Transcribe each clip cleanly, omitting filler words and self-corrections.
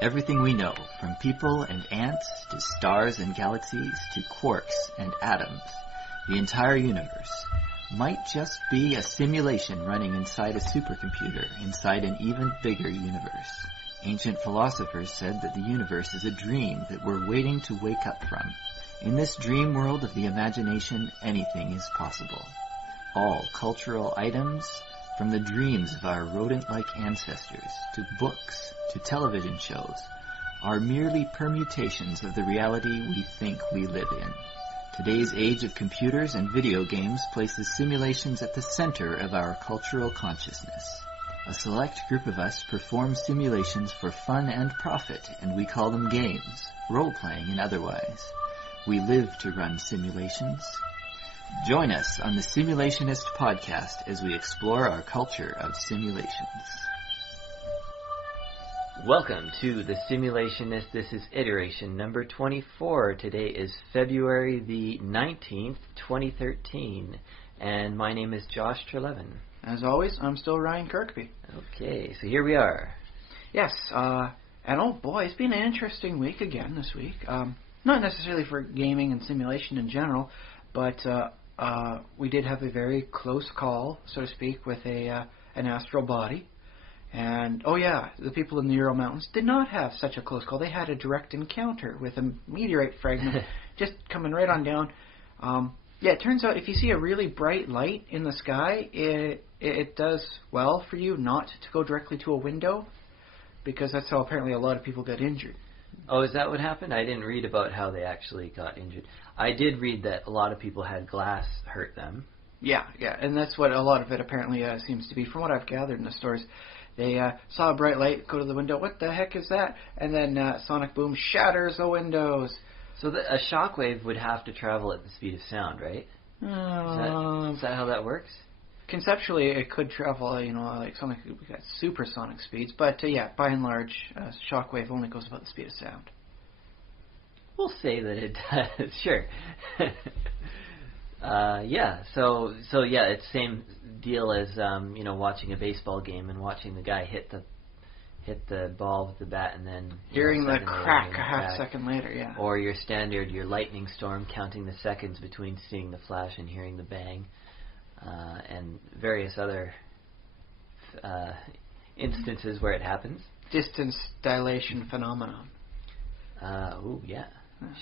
Everything we know, from people and ants to stars and galaxies to quarks and atoms, the entire universe, might just be a simulation running inside a supercomputer inside an even bigger universe. Ancient philosophers said that the universe is a dream that we're waiting to wake up from. In this dream world of the imagination, anything is possible. All cultural items, from the dreams of our rodent-like ancestors, to books, to television shows, are merely permutations of the reality we think we live in. Today's age of computers and video games places simulations at the center of our cultural consciousness. A select group of us perform simulations for fun and profit, and we call them games, role-playing and otherwise. We live to run simulations. Join us on the Simulationist podcast as we explore our culture of simulations. Welcome to the Simulationist. This is iteration number 24. Today is February the 19th, 2013, and my name is Josh Trelevin. As always, I'm still Ryan Kirkby. Okay, so here we are. Yes, and oh boy, it's been an interesting week again this week. Not necessarily for gaming and simulation in general, but we did have a very close call, so to speak, with an astral body. And, oh yeah, the people in the Ural Mountains did not have such a close call. They had a direct encounter with a meteorite fragment just coming right on down. Yeah, it turns out if you see a really bright light in the sky, it does well for you not to go directly to a window, because that's how apparently a lot of people get injured. Oh, is that what happened? I didn't read about how they actually got injured. I did read that a lot of people had glass hurt them. Yeah, and that's what a lot of it apparently seems to be, from what I've gathered in the stories. They saw a bright light, go to the window, what the heck is that? And then sonic boom shatters the windows. So a shockwave would have to travel at the speed of sound, right? Is that how that works? Conceptually, it could travel, like sonic, we got supersonic speeds, but yeah, by and large, shockwave only goes about the speed of sound. We'll say that it does, sure. Yeah, so yeah, it's same deal as watching a baseball game and watching the guy hit the ball with the bat and then hearing the crack a half second later, yeah. Or your lightning storm, counting the seconds between seeing the flash and hearing the bang, and various other instances where it happens. Distance dilation phenomenon. Oh yeah.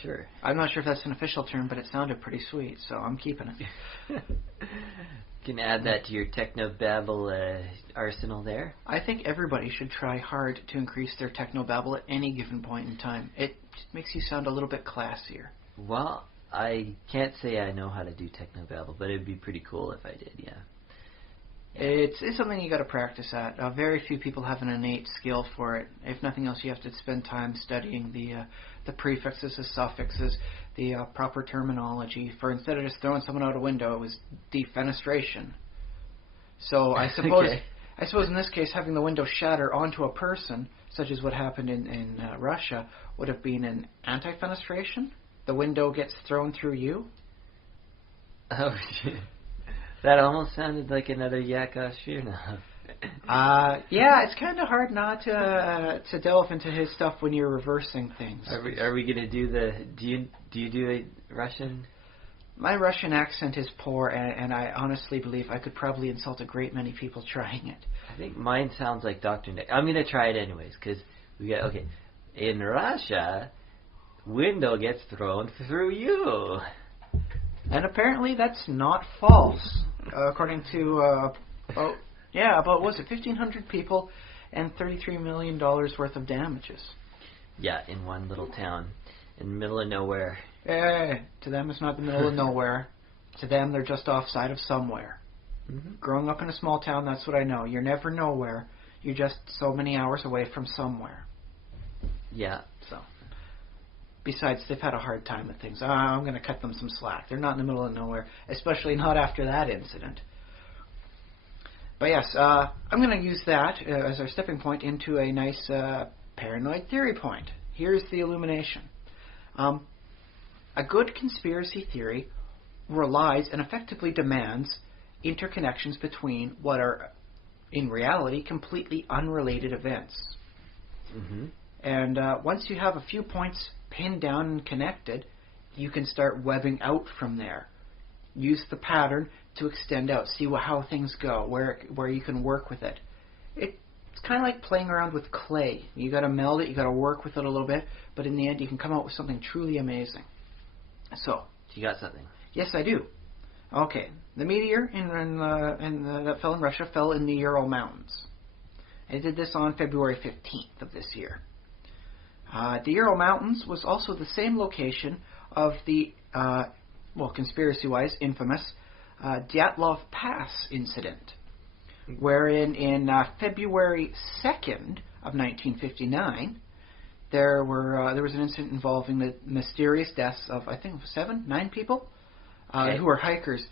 Sure. I'm not sure if that's an official term, but it sounded pretty sweet, so I'm keeping it. You can add that to your technobabble arsenal there. I think everybody should try hard to increase their technobabble at any given point in time. It just makes you sound a little bit classier. Well, I can't say I know how to do technobabble, but it'd be pretty cool if I did, yeah. It's something you got to practice at. Very few people have an innate skill for it. If nothing else, you have to spend time studying the prefixes, the suffixes, the proper terminology. For instead of just throwing someone out a window, it was defenestration. So I suppose, Okay. I suppose in this case, having the window shatter onto a person, such as what happened in Russia, would have been an anti-fenestration. The window gets thrown through you. Oh shit. That almost sounded like another Yakov Smirnoff. Yeah, it's kind of hard not to delve into his stuff when you're reversing things. Are we gonna do do you do a Russian? My Russian accent is poor, and I honestly believe I could probably insult a great many people trying it. I think mine sounds like Dr. Nick. I'm gonna try it anyways, because we got, okay. In Russia, window gets thrown through you. And apparently that's not false, according to, about 1,500 people and $33 million worth of damages. Yeah, in one little town, in the middle of nowhere. To them it's not the middle of nowhere. To them they're just offside of somewhere. Mm-hmm. Growing up in a small town, that's what I know. You're never nowhere. You're just so many hours away from somewhere. Yeah. So. Besides, they've had a hard time with things. I'm going to cut them some slack. They're not in the middle of nowhere, especially not after that incident. But yes, I'm going to use that as our stepping point into a nice paranoid theory point. Here's the illumination. A good conspiracy theory relies and effectively demands interconnections between what are, in reality, completely unrelated events. Mm-hmm. And once you have a few points pinned down and connected, you can start webbing out from there. Use the pattern to extend out. See how things go, where you can work with it. It's kind of like playing around with clay. You got to meld it, you got to work with it a little bit, but in the end you can come out with something truly amazing. So you got something? Yes, I do. Okay, the meteor that fell in Russia fell in the Ural Mountains. It did this on February 15th of this year. The Ural Mountains was also the same location of the, conspiracy-wise, infamous Dyatlov Pass incident, wherein in February 2nd of 1959, there was an incident involving the mysterious deaths of, I think, 9 people who were hikers.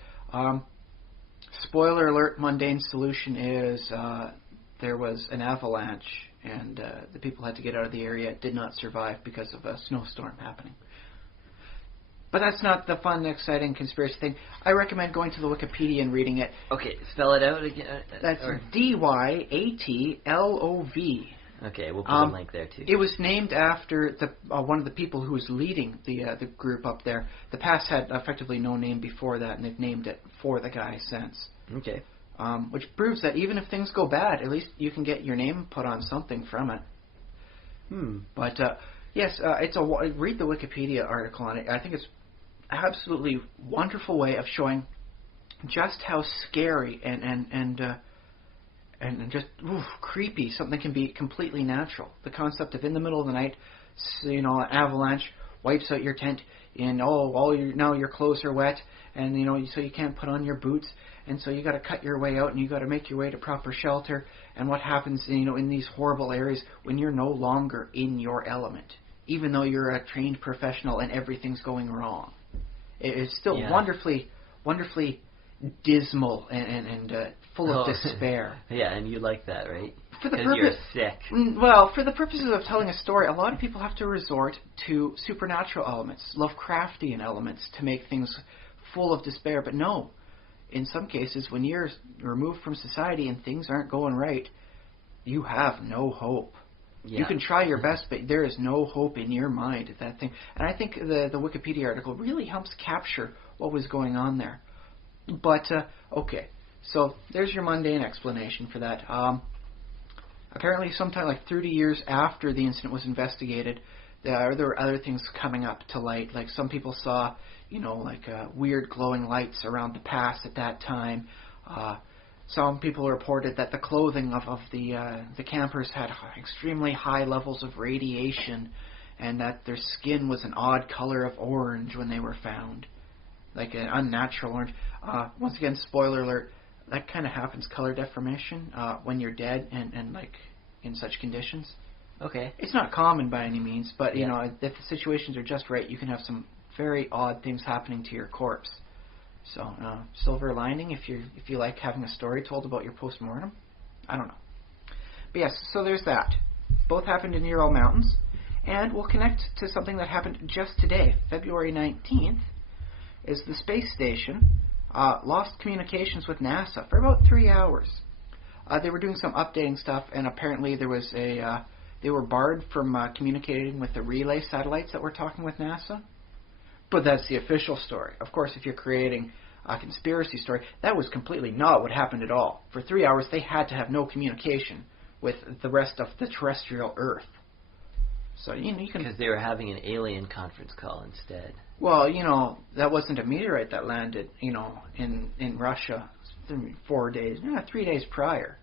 Spoiler alert, mundane solution is there was an avalanche and the people had to get out of the area. It did not survive because of a snowstorm happening. But that's not the fun, exciting conspiracy thing. I recommend going to the Wikipedia and reading it. Okay, spell it out again. That's Dyatlov. Okay, we'll put a link there too. It was named after one of the people who was leading the group up there. The pass had effectively no name before that, and they've named it for the guy since. Okay. Which proves that even if things go bad, at least you can get your name put on something from it. But yes, read the Wikipedia article on it. I think it's absolutely wonderful way of showing just how scary and just creepy something can be completely natural. The concept of in the middle of the night, an avalanche wipes out your tent, and now your clothes are wet, and so you can't put on your boots, and so you got to cut your way out, and you got to make your way to proper shelter. And what happens, in these horrible areas when you're no longer in your element, even though you're a trained professional and everything's going wrong. It's still wonderfully dismal and full of despair. Yeah, and you like that, right? Because you're sick. Well, for the purposes of telling a story, a lot of people have to resort to supernatural elements, Lovecraftian elements, to make things full of despair. But no, in some cases, when you're removed from society and things aren't going right, you have no hope. Yeah. You can try your best, but there is no hope in your mind at that thing. And I think the Wikipedia article really helps capture what was going on there. But, okay, so there's your mundane explanation for that. Apparently sometime like 30 years after the incident was investigated, there were other things coming up to light. Like some people saw, weird glowing lights around the pass at that time. Some people reported that the clothing of the campers had extremely high levels of radiation, and that their skin was an odd color of orange when they were found, like an unnatural orange. Once again, spoiler alert, that kind of happens, color deformation, when you're dead and like in such conditions. Okay. It's not common by any means, but if the situations are just right, you can have some very odd things happening to your corpse. So, silver lining if you like having a story told about your post-mortem. I don't know. But yes, so there's that. Both happened in the Ural Mountains, and we'll connect to something that happened just today, February 19th, is the space station lost communications with NASA for about 3 hours. They were doing some updating stuff, and apparently there was they were barred from communicating with the relay satellites that were talking with NASA. But that's the official story. Of course, if you're creating a conspiracy story, that was completely not what happened at all. For 3 hours, they had to have no communication with the rest of the terrestrial Earth. So, you can... Because they were having an alien conference call instead. Well, that wasn't a meteorite that landed, in Russia 3 days prior.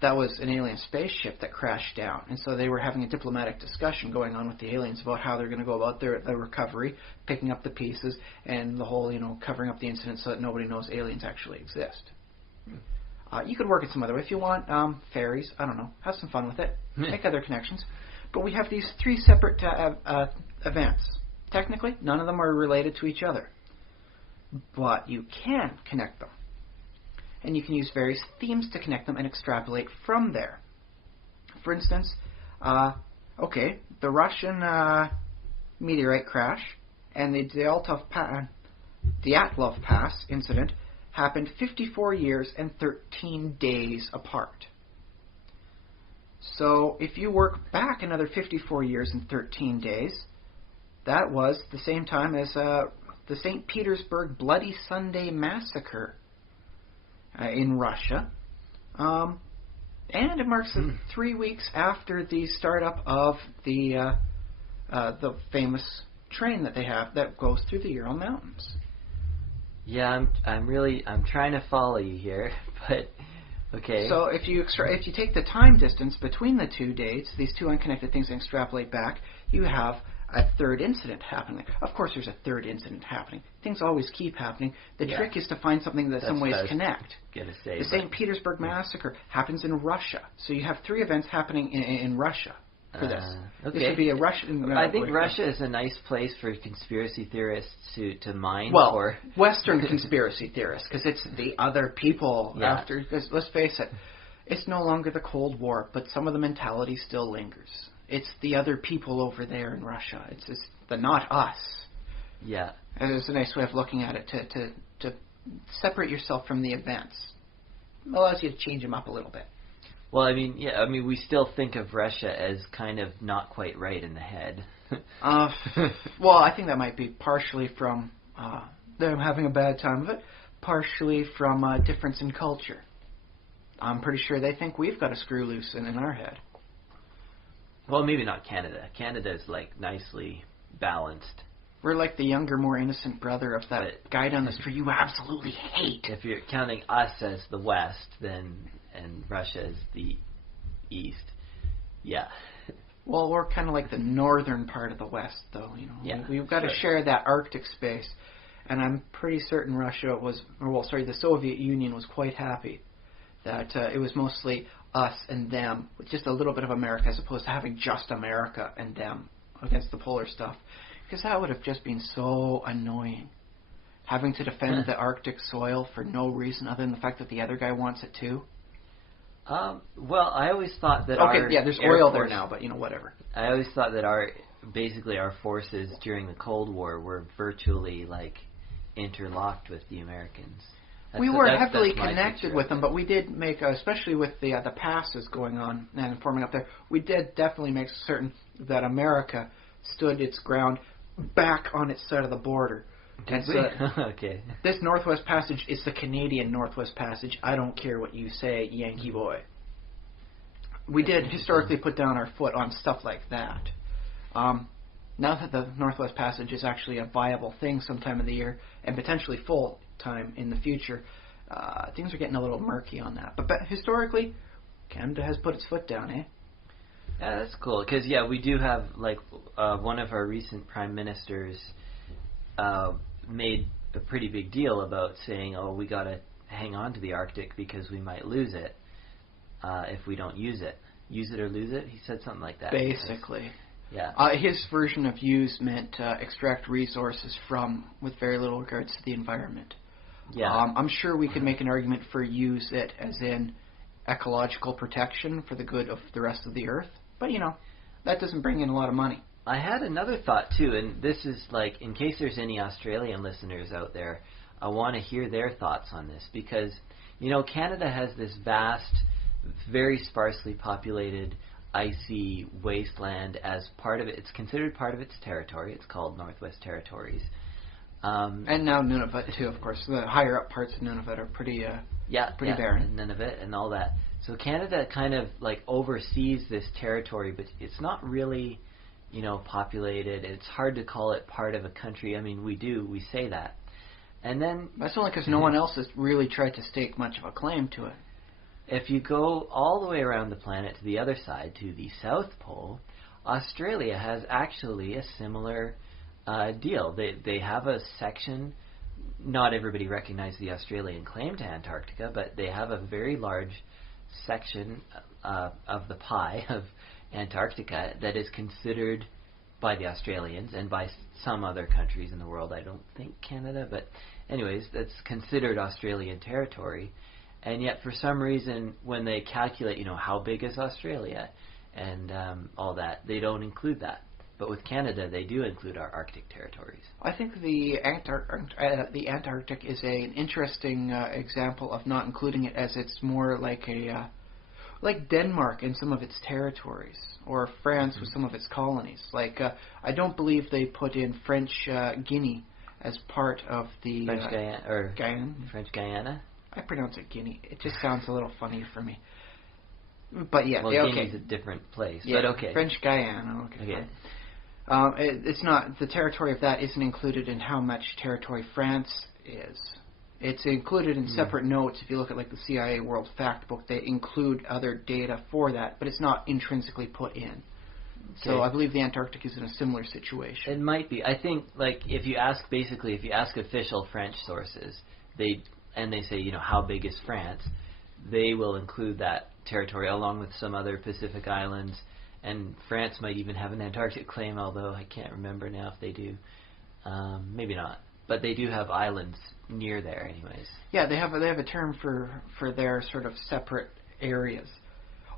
That was an alien spaceship that crashed down. And so they were having a diplomatic discussion going on with the aliens about how they're going to go about their recovery, picking up the pieces, and the whole, covering up the incident so that nobody knows aliens actually exist. You could work it some other way. If you want fairies, I don't know, have some fun with it. Make other connections. But we have these 3 separate events. Technically, none of them are related to each other. But you can connect them. And you can use various themes to connect them and extrapolate from there. For instance, the Russian meteorite crash and the Dyatlov Pass incident happened 54 years and 13 days apart. So if you work back another 54 years and 13 days, that was the same time as the St. Petersburg Bloody Sunday Massacre in Russia. And it marks 3 weeks after the startup of the famous train that they have that goes through the Ural Mountains. Yeah, I'm trying to follow you here, but okay. So if you take the time distance between the two dates, these two unconnected things, and extrapolate back, you have a third incident happening. Of course, there's a third incident happening. Things always keep happening. The trick is to find something that some ways connect. The St. Petersburg Massacre happens in Russia, so you have 3 events happening in Russia for this. Okay. This would be a Russian. I think Russia is a nice place for conspiracy theorists to mine. Well, Western conspiracy theorists, because it's the other people after. Because let's face it, it's no longer the Cold War, but some of the mentality still lingers. It's the other people over there in Russia. It's just the not us. Yeah. And it's a nice way of looking at it to separate yourself from the events. It allows you to change them up a little bit. Well, I mean, we still think of Russia as kind of not quite right in the head. Well, I think that might be partially from them having a bad time of it, partially from a difference in culture. I'm pretty sure they think we've got a screw loose in our head. Well, maybe not Canada. Canada is, like, nicely balanced. We're like the younger, more innocent brother of that guy down the street you absolutely hate. If you're counting us as the West, and Russia as the East, yeah. Well, we're kind of like the northern part of the West, though. You know, we've got to share that Arctic space, and I'm pretty certain the Soviet Union was quite happy that it was mostly us and them, with just a little bit of America, as opposed to having just America and them against the polar stuff. Because that would have just been so annoying. Having to defend the Arctic soil for no reason other than the fact that the other guy wants it too. Well, I always thought that there's oil there now, but whatever. I always thought that our forces during the Cold War were virtually, like, interlocked with the Americans. We were heavily connected with them, but we did make, especially with the passes going on and forming up there, we did definitely make certain that America stood its ground back on its side of the border. Okay. This Northwest Passage is the Canadian Northwest Passage. I don't care what you say, Yankee boy. We did historically put down our foot on stuff like that. Now that the Northwest Passage is actually a viable thing sometime of the year, and potentially full time in the future, things are getting a little murky on that. But historically, Canada has put its foot down, eh? Yeah, that's cool. Because, we do have, like, one of our recent prime ministers made a pretty big deal about saying, we got to hang on to the Arctic because we might lose it if we don't use it. Use it or lose it? He said something like that. Basically. Yeah. His version of use meant extract resources from, with very little regards to the environment. Yeah. I'm sure we could make an argument for use it as in ecological protection for the good of the rest of the Earth. But, that doesn't bring in a lot of money. I had another thought, too, and this is, like, in case there's any Australian listeners out there, I want to hear their thoughts on this, because, Canada has this vast, very sparsely populated, icy wasteland as part of it. It's considered part of its territory. It's called Northwest Territories. And now Nunavut, too, of course. The higher-up parts of Nunavut are pretty barren. And Nunavut and all that. So Canada kind of, like, oversees this territory, but it's not really, populated. It's hard to call it part of a country. I mean, we say that. And then... That's only because no one else has really tried to stake much of a claim to it. If you go all the way around the planet to the other side, to the South Pole, Australia has actually a similar deal. They have a section. Not everybody recognizes the Australian claim to Antarctica, but they have a very large section of the pie of Antarctica that is considered by the Australians and by some other countries in the world. I don't think Canada, but anyways, that's considered Australian territory. And yet, for some reason, when they calculate, how big is Australia and all that, they don't include that. But with Canada, they do include our Arctic territories. I think the Antarctic is an interesting example of not including it, as it's more like like Denmark and some of its territories, or France with some of its colonies. Like, I don't believe they put in French Guinea as part of the French Guyana, or Guyana. French Guiana. I pronounce it Guinea. It just sounds a little funny for me. But yeah, well, okay. Guinea's a different place. Yeah, but okay. French Guyana. Okay. It's not, the territory of that isn't included in how much territory France is. It's included in separate notes. If you look at like the CIA World Factbook, they include other data for that, but it's not intrinsically put in. Okay. So I believe the Antarctic is in a similar situation. It might be. I think like if you ask official French sources, they say, you know, how big is France, they will include that territory along with some other Pacific islands, and France might even have an Antarctic claim, although I can't remember now if they do. Maybe not. But they do have islands near there anyways. Yeah, they have a term for their sort of separate areas.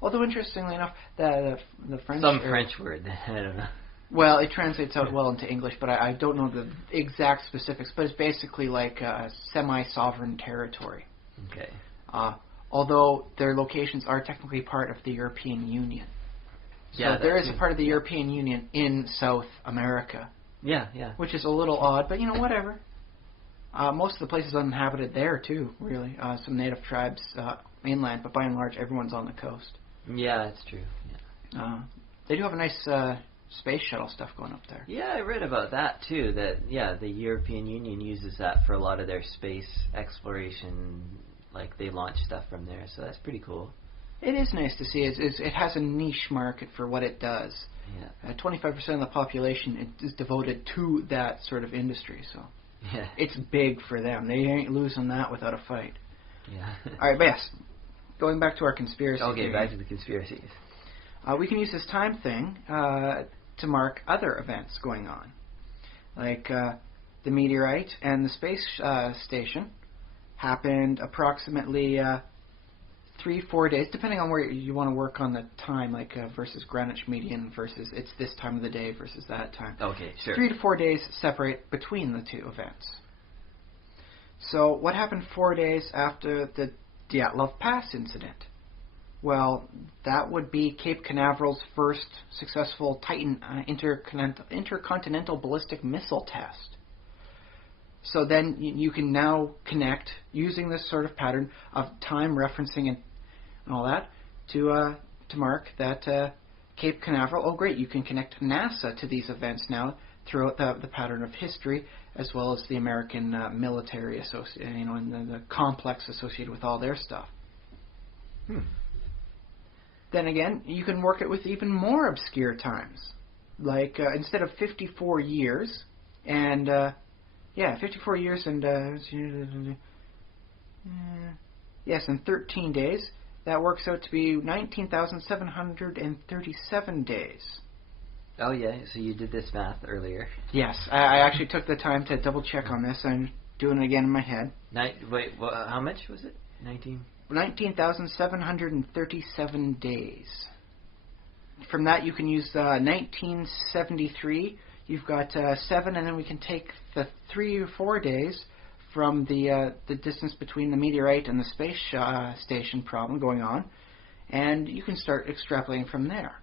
Although interestingly enough, the French... Some French word, I don't know. Well, it translates out well into English, but I don't know the exact specifics, but it's basically like a semi-sovereign territory. Okay. Although their locations are technically part of the European Union. So yeah, there is a part of the European Union in South America. Yeah, yeah. Which is a little odd, but, you know, whatever. Most of the places uninhabited there, too, really. Some native tribes inland, but by and large, everyone's on the coast. Yeah, that's true. Yeah. They do have a nice space shuttle stuff going up there. Yeah, I read about that, too, that, yeah, the European Union uses that for a lot of their space exploration. Like, they launch stuff from there, so that's pretty cool. It is nice to see. It has a niche market for what it does. Yeah. 25% of the population is devoted to that sort of industry, so yeah, it's big for them. They ain't losing that without a fight. Yeah. All right, but yes, going back to our conspiracy. Okay, theory, back to the conspiracies. We can use this time thing to mark other events going on, like the meteorite and the space station happened approximately 3-4 days, depending on where you want to work on the time, like versus Greenwich median versus it's this time of the day versus that time. Okay, sure. 3 to 4 days separate between the two events. So what happened 4 days after the Dyatlov Pass incident? Well, that would be Cape Canaveral's first successful Titan intercontinental ballistic missile test. So then you can now connect, using this sort of pattern of time referencing and all that, to mark that Cape Canaveral. Oh, great, you can connect NASA to these events now throughout the pattern of history, as well as the American military and the complex associated with all their stuff. Then again, you can work it with even more obscure times. Like, instead of 54 years, and... 54 years and, yes, and 13 days. That works out to be 19,737 days. Oh, yeah, so you did this math earlier. Yes, I actually took the time to double check on this. I'm doing it again in my head. Wait, how much was it? 19,737 days. From that, you can use 1973. You've got 7, and then we can take the 3 or 4 days from the distance between the meteorite and the space station problem going on, and you can start extrapolating from there.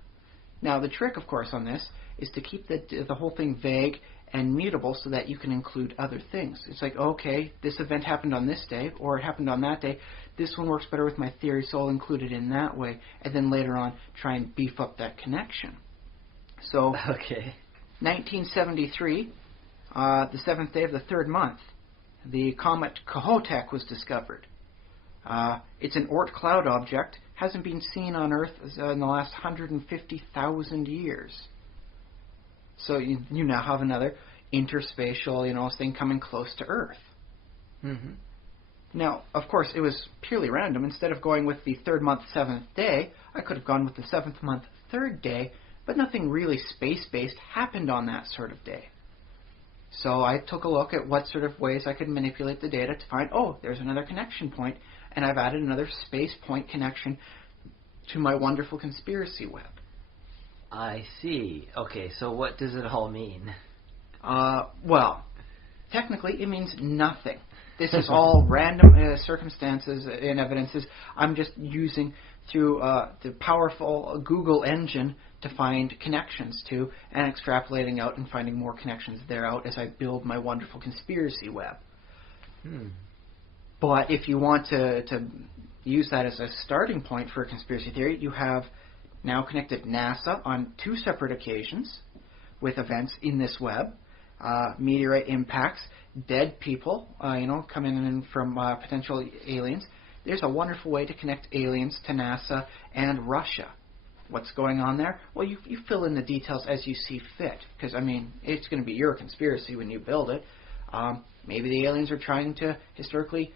Now, the trick, of course, on this is to keep the whole thing vague and mutable so that you can include other things. It's like, okay, this event happened on this day, or it happened on that day. This one works better with my theory, so I'll include it in that way, and then later on try and beef up that connection. So, okay. 1973, the 7th day of the 3rd month, the comet Kohoutek was discovered. It's an Oort cloud object, hasn't been seen on Earth in the last 150,000 years. So you now have another interspatial, thing coming close to Earth. Mm-hmm. Now, of course, it was purely random. Instead of going with the 3rd month, 7th day, I could have gone with the 7th month, 3rd day, but nothing really space-based happened on that sort of day. So I took a look at what sort of ways I could manipulate the data to find, there's another connection point, and I've added another space point connection to my wonderful conspiracy web. I see. Okay, so what does it all mean? Well, technically it means nothing. This is all random circumstances and evidences. I'm just using through the powerful Google engine to find connections to, and extrapolating out and finding more connections there out as I build my wonderful conspiracy web. But if you want to use that as a starting point for a conspiracy theory, you have now connected NASA on 2 separate occasions with events in this web. Meteorite impacts, dead people, coming in from potential aliens. There's a wonderful way to connect aliens to NASA and Russia. What's going on there? Well, you fill in the details as you see fit, because, it's going to be your conspiracy when you build it. Maybe the aliens are trying to historically,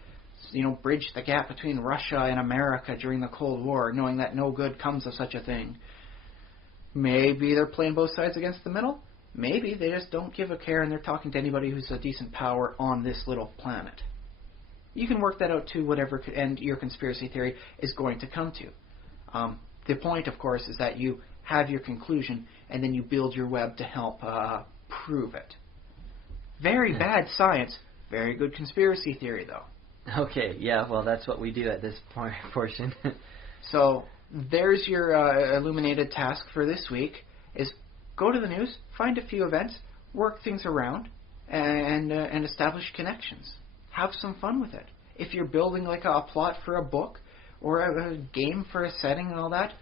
bridge the gap between Russia and America during the Cold War, knowing that no good comes of such a thing. Maybe they're playing both sides against the middle. Maybe they just don't give a care and they're talking to anybody who's a decent power on this little planet. You can work that out to whatever end your conspiracy theory is going to come to. The point, of course, is that you have your conclusion and then you build your web to help prove it. Very bad science, very good conspiracy theory, though. Okay, yeah, well, that's what we do at this portion. So there's your illuminated task for this week, is go to the news, find a few events, work things around, and establish connections. Have some fun with it. If you're building like a plot for a book or a game for a setting and all that,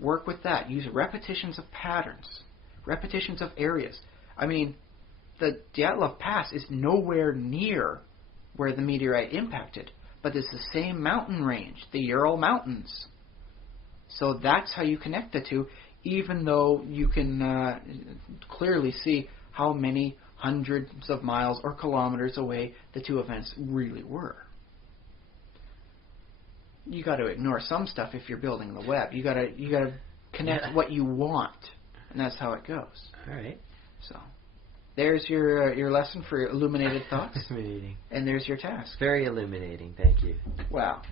work with that. Use repetitions of patterns, repetitions of areas. The Dyatlov Pass is nowhere near where the meteorite impacted, but it's the same mountain range, the Ural Mountains. So that's how you connect the two, even though you can clearly see how many hundreds of miles or kilometers away the two events really were. You got to ignore some stuff if you're building the web. You got to connect what you want, and that's how it goes. All right. So there's your lesson for illuminated thoughts. Illuminating. And there's your task. Very illuminating. Thank you. Wow.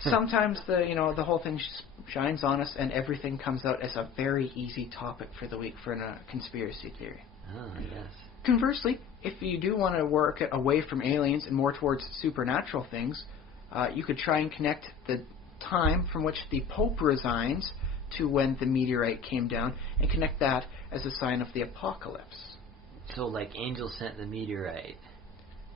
Sometimes the whole thing shines on us, and everything comes out as a very easy topic for the week for a conspiracy theory. Oh, yes. Conversely, if you do want to work away from aliens and more towards supernatural things, you could try and connect the time from which the Pope resigns to when the meteorite came down, and connect that as a sign of the apocalypse. So, like, angels sent the meteorite.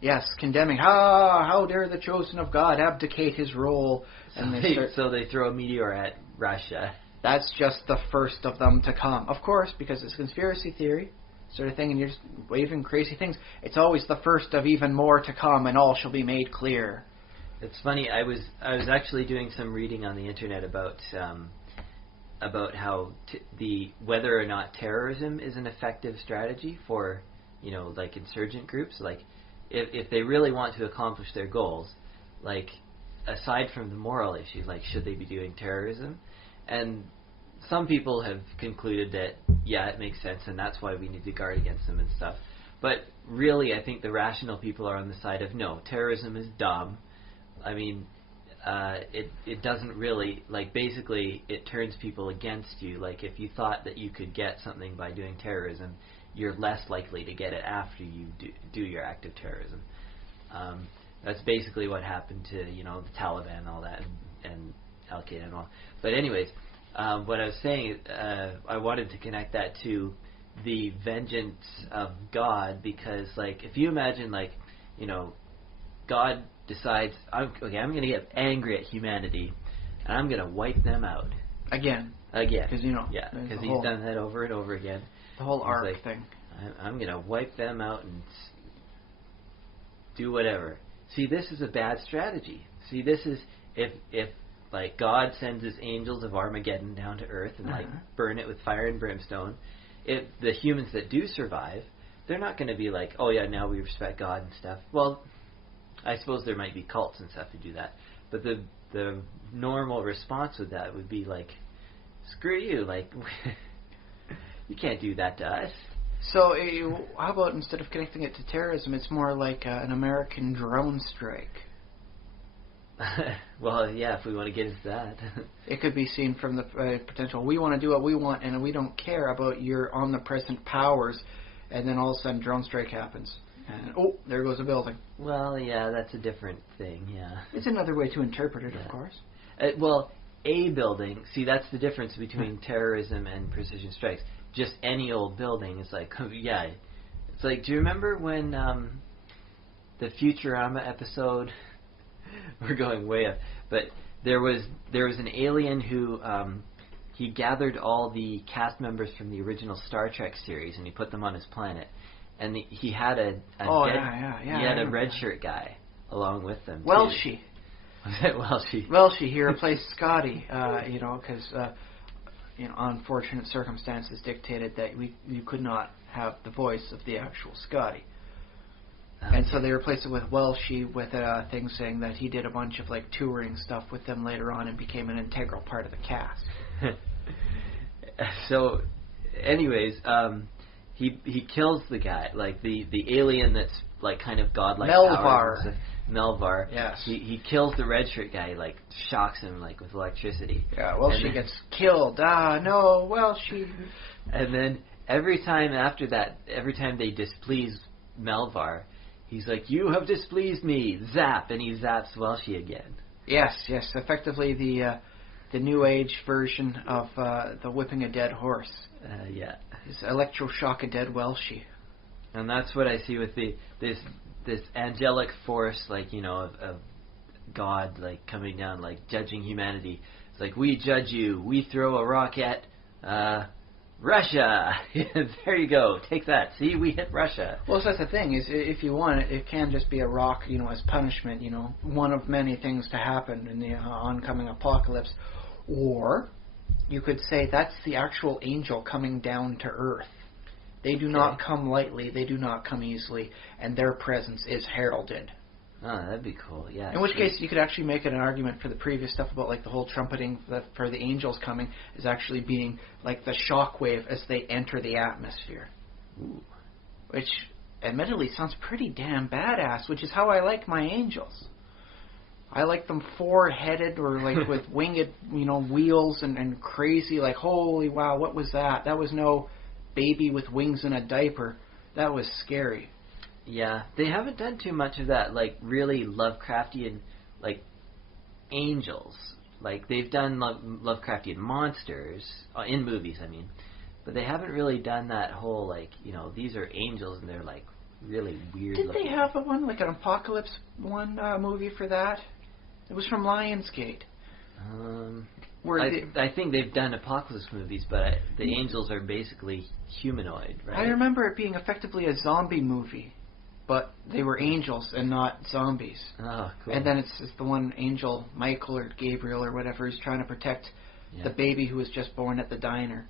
Yes, condemning, how dare the chosen of God abdicate his role. And so they throw a meteor at Russia. That's just the first of them to come. Of course, because it's conspiracy theory sort of thing, and you're just waving crazy things. It's always the first of even more to come, and all shall be made clear. It's funny, I was actually doing some reading on the internet about how whether or not terrorism is an effective strategy for, like insurgent groups. Like, if they really want to accomplish their goals, like, aside from the moral issue, like, should they be doing terrorism? And some people have concluded that, yeah, it makes sense, and that's why we need to guard against them and stuff. But really, I think the rational people are on the side of, no, terrorism is dumb. It doesn't really, like, basically, it turns people against you. Like, if you thought that you could get something by doing terrorism, you're less likely to get it after you do your act of terrorism. That's basically what happened to, the Taliban and all that, and Al-Qaeda and all. But anyways, what I was saying is, I wanted to connect that to the vengeance of God, because, like, if you imagine, like, God decides, I'm going to get angry at humanity, and I'm going to wipe them out. Again. Because, yeah, because he's done that over and over again. The whole arc thing. I'm going to wipe them out and do whatever. See, this is a bad strategy. See, this is, if like, God sends his angels of Armageddon down to Earth and, like, burn it with fire and brimstone, if the humans that do survive, they're not going to be like, oh yeah, now we respect God and stuff. Well, I suppose there might be cults and stuff who do that, but the normal response with that would be like, screw you, like, you can't do that to us. So how about instead of connecting it to terrorism, it's more like an American drone strike? Well, yeah, if we want to get into that. It could be seen from the potential, we want to do what we want, and we don't care about your omnipresent powers, and then all of a sudden drone strike happens. And, there goes a building. Well, yeah, that's a different thing, yeah. It's another way to interpret it, of course. Well, a building. See, that's the difference between terrorism and precision strikes. Just any old building is like, yeah. It's like, do you remember when the Futurama episode? We're going way up, but there was an alien who he gathered all the cast members from the original Star Trek series and he put them on his planet, and he had a red shirt guy along with them. Welshie. Was it Welshie? Welshie. He replaced Scotty. Because unfortunate circumstances dictated that you could not have the voice of the actual Scotty. And so they replaced it with Welshie with a thing saying that he did a bunch of like touring stuff with them later on and became an integral part of the cast. So, anyways, he kills the guy, like the alien that's like kind of godlike powers. Melvar. Yes. He kills the red shirt guy, like shocks him like with electricity. Yeah, Welshie gets killed. No, Welshie. And then every time after that, every time they displease Melvar, he's like, "You have displeased me," zap, and he zaps Welshie again. Yes, effectively the New Age version of the whipping a dead horse. Yeah. It's electroshock a dead Welshie. And that's what I see with this angelic force, like, of God, like, coming down, like, judging humanity. It's like, we judge you, we throw a rock at Russia. There you go, take that. See, we hit Russia. Well, so that's the thing, is if you want it, it can just be a rock, as punishment, one of many things to happen in the oncoming apocalypse. Or you could say that's the actual angel coming down to Earth. They do not come lightly, they do not come easily, and their presence is heralded. Oh, that'd be cool, yeah. In which case, you could actually make an argument for the previous stuff about like the whole trumpeting for the angels coming is actually being like the shockwave as they enter the atmosphere. Ooh. Which, admittedly, sounds pretty damn badass, which is how I like my angels. I like them four-headed or like with winged, wheels and crazy, like, holy wow, what was that? That was no baby with wings in a diaper. That was scary. Yeah, they haven't done too much of that, like, really Lovecraftian, like, angels. Like, they've done Lovecraftian monsters, in movies, I mean. But they haven't really done that whole, like, these are angels and they're, like, really weird Did looking. they have one, like an Apocalypse movie for that? It was from Lionsgate. I think they've done Apocalypse movies, but the angels are basically humanoid, right? I remember it being effectively a zombie movie, but they were angels and not zombies. Oh, cool. And then it's the one angel, Michael or Gabriel or whatever, who's trying to protect the baby who was just born at the diner.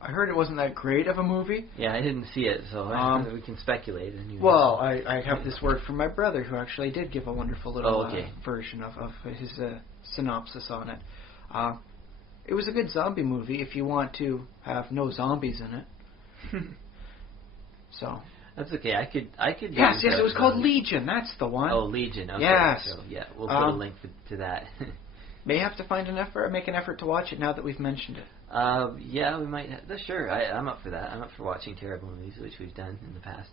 I heard it wasn't that great of a movie. Yeah, I didn't see it, so we can speculate. Anyway. Well, I have this word from my brother, who actually did give a wonderful little version of his synopsis on it. It was a good zombie movie if you want to have no zombies in it. So that's okay. I could. Yes, it was called Legion. That's the one. Oh, Legion. Okay. Yes. So, yeah, we'll put a link to that. May have to make an effort to watch it now that we've mentioned it. Yeah, we might. Sure, I'm up for that. I'm up for watching terrible movies, which we've done in the past.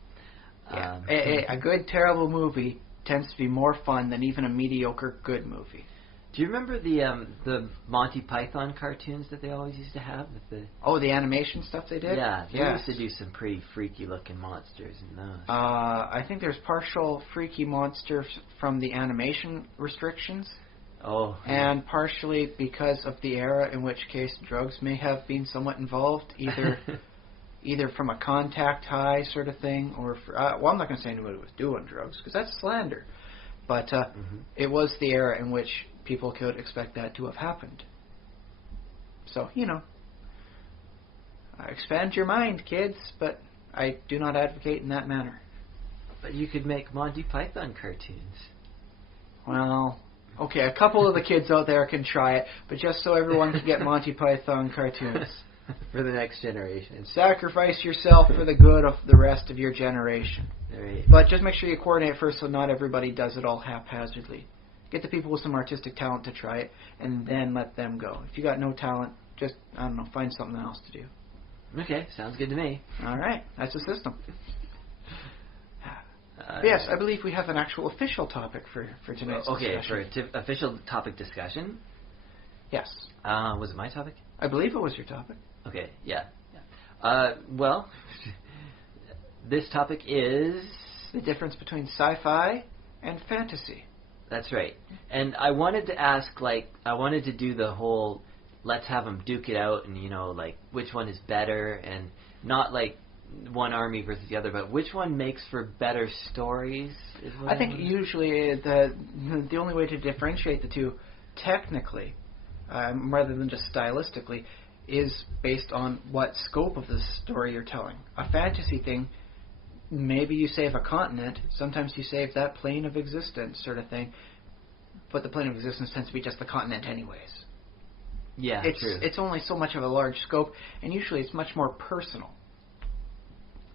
Yeah. A good terrible movie tends to be more fun than even a mediocre good movie. Do you remember the Monty Python cartoons that they always used to have? The animation stuff they did? Yeah, they used to do some pretty freaky looking monsters in those. I think there's partial freaky monsters from the animation restrictions. Oh. And partially because of the era, in which case drugs may have been somewhat involved, either from a contact high sort of thing, or I'm not going to say anybody was doing drugs, because that's slander. But it was the era in which people could expect that to have happened. So, expand your mind, kids, but I do not advocate in that manner. But you could make Monty Python cartoons. Well, okay, a couple of the kids out there can try it, but just so everyone can get Monty Python cartoons. For the next generation. Sacrifice yourself for the good of the rest of your generation. Right. But just make sure you coordinate first so not everybody does it all haphazardly. Get the people with some artistic talent to try it, and then let them go. If you got no talent, just, find something else to do. Okay, sounds good to me. All right, that's the system. Yes, I believe we have an actual official topic for tonight's okay, discussion. for official topic discussion. Yes. Was it my topic? I believe it was your topic. Okay, yeah. Well, this topic is... The difference between sci-fi and fantasy. That's right. And I wanted to ask, I wanted to do the whole, let's have them duke it out and, which one is better, and not, one army versus the other, but which one makes for better stories? I think usually the only way to differentiate the two, technically, rather than just stylistically, is based on what scope of the story you're telling. A fantasy thing, maybe you save a continent, sometimes you save that plane of existence sort of thing, but the plane of existence tends to be just the continent anyways. Yeah, true. It's only so much of a large scope, and usually it's much more personal.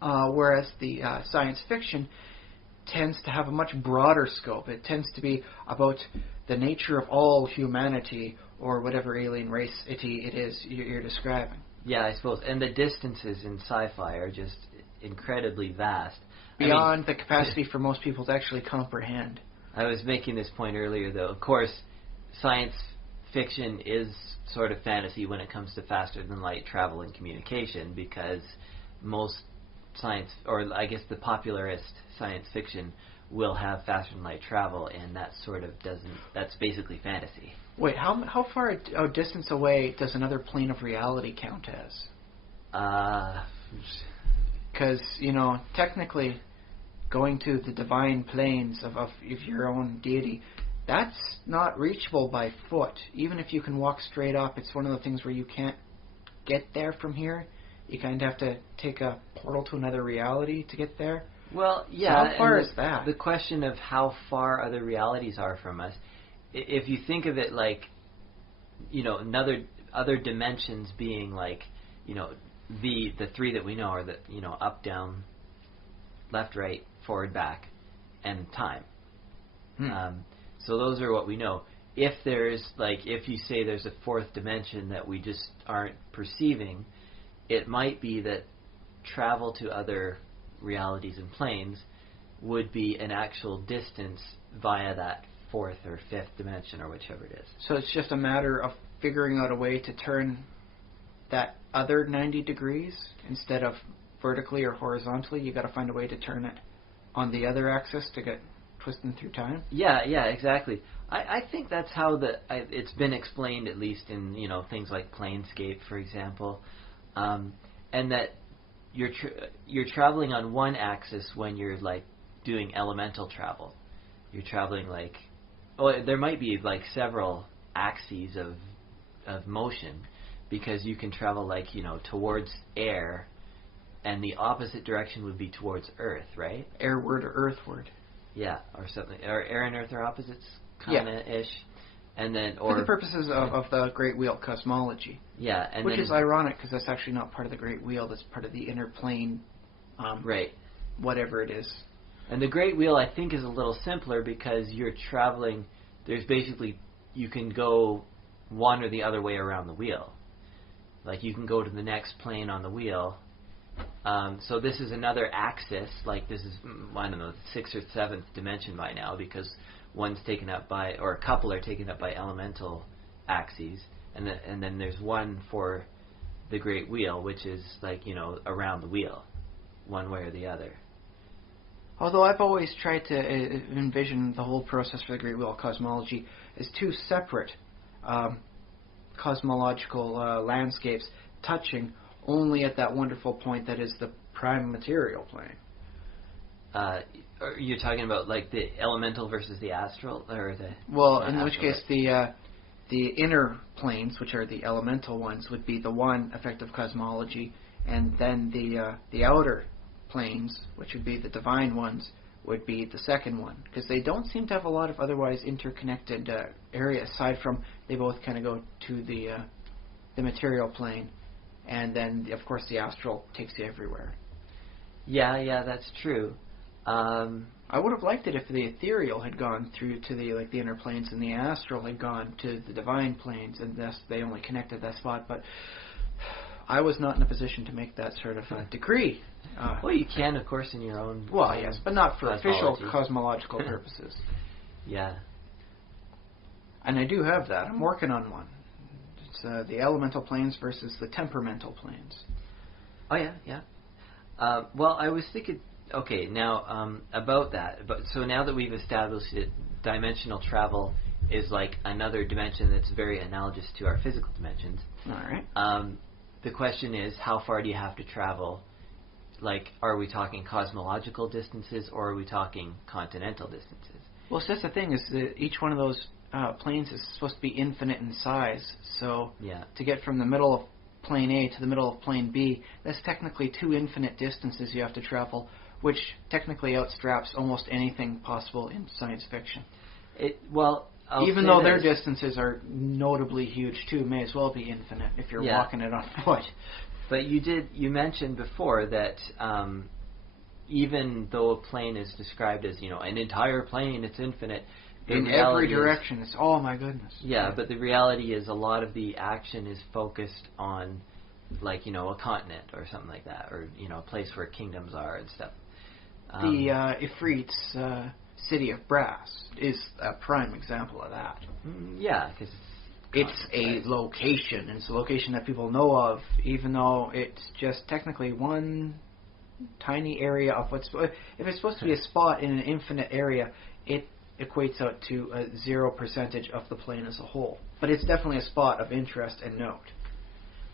Whereas the science fiction tends to have a much broader scope. It tends to be about the nature of all humanity, or whatever alien race it is you're describing. Yeah, I suppose. And the distances in sci-fi are just incredibly vast. Beyond the capacity for most people to actually comprehend. I was making this point earlier, though. Of course, science fiction is sort of fantasy when it comes to faster-than-light travel and communication, because most science, or I guess the popularist science fiction, will have faster-than-light travel, and that sort of doesn't... That's basically fantasy. Wait, how far a distance away does another plane of reality count as? Because, technically, going to the divine planes of your own deity, that's not reachable by foot. Even if you can walk straight up, it's one of the things where you can't get there from here. You kind of have to take a portal to another reality to get there. Well, yeah. So how far is that? The question of how far other realities are from us, if you think of it like, other dimensions being like, the three that we know are the, up, down, left, right, forward, back, and time. So those are what we know. If there's, if you say there's a fourth dimension that we just aren't perceiving, it might be that travel to other realities and planes would be an actual distance via that fourth or fifth dimension, or whichever it is. So it's just a matter of figuring out a way to turn that other 90 degrees instead of vertically or horizontally. You got to find a way to turn it on the other axis to get twisting through time. Yeah, exactly. I think that's how it's been explained, at least in things like Planescape, for example, and that you're traveling on one axis when you're doing elemental travel. You're traveling there might be several axes of motion, because you can travel towards air, and the opposite direction would be towards Earth, right? Airward or earthward. Yeah, or something. Or air and Earth are opposites, kind of ish. And then, for the purposes of the Great Wheel cosmology. Yeah, and which is ironic, because that's actually not part of the Great Wheel. That's part of the inner plane. Right. Whatever it is. And the Great Wheel, I think, is a little simpler, because you're traveling. There's basically, you can go one or the other way around the wheel. You can go to the next plane on the wheel. So this is another axis. This is, I don't know, the 6th or 7th dimension by now, because one's taken up by, or a couple are taken up by elemental axes, and then there's one for the Great Wheel, which is around the wheel, one way or the other. Although I've always tried to envision the whole process for the Great Wheel of Cosmology as two separate cosmological landscapes touching only at that wonderful point that is the prime material plane. You're talking about the elemental versus the astral, or the... Well, in which case the inner planes, which are the elemental ones, would be the one effective cosmology, and then the outer planes, which would be the divine ones, would be the second one, because they don't seem to have a lot of otherwise interconnected areas, aside from they both kind of go to the material plane, and then of course the astral takes you everywhere. Yeah, that's true. I would have liked it if the ethereal had gone through to the inner planes, and the astral had gone to the divine planes, and thus they only connected that spot. But I was not in a position to make that sort of decree. Well, you can, of course, in your own... Well, yes, but not for official cosmology. cosmological purposes. Yeah. And I do have that. I'm working on one. It's the elemental planes versus the temperamental planes. Oh, yeah. Well, I was thinking... Okay, now, about that. So now that we've established that dimensional travel is like another dimension that's very analogous to our physical dimensions. All right. The question is, how far do you have to travel? Like, are we talking cosmological distances, or are we talking continental distances? Well, so that's the thing, is that each one of those planes is supposed to be infinite in size. So to get from the middle of plane A to the middle of plane B, that's technically 2 infinite distances you have to travel, which technically outstraps almost anything possible in science fiction. Even though their distances are notably huge too, may as well be infinite if you're walking it on foot. But you mentioned before that even though a plane is described as, an entire plane, it's infinite. In every direction, it's, oh my goodness. Yeah, but the reality is a lot of the action is focused on, like, a continent or something like that, or, a place where kingdoms are and stuff. The Ifrit's City of Brass is a prime example of that. Yeah, because it's a location, and it's a location that people know of, even though it's just technically one tiny area of what's... If it's supposed to be a spot in an infinite area, it equates out to a 0% of the plane as a whole. But it's definitely a spot of interest and note.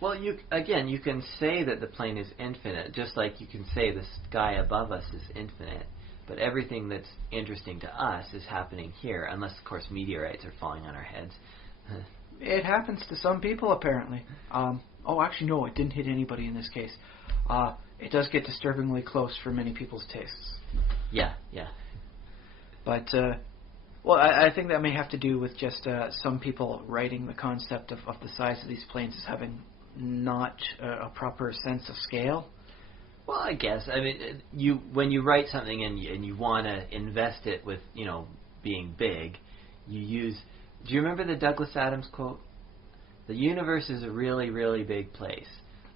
Well, you can say that the plane is infinite, just like you can say the sky above us is infinite. But everything that's interesting to us is happening here, unless, of course, meteorites are falling on our heads. It happens to some people, apparently. Actually, no, it didn't hit anybody in this case. It does get disturbingly close for many people's tastes. Yeah. But, I think that may have to do with just some people writing the concept of the size of these planes as having not a proper sense of scale. Well, I guess. I mean, when you write something and you want to invest it with, being big, you use... Do you remember the Douglas Adams quote? The universe is a really, really big place.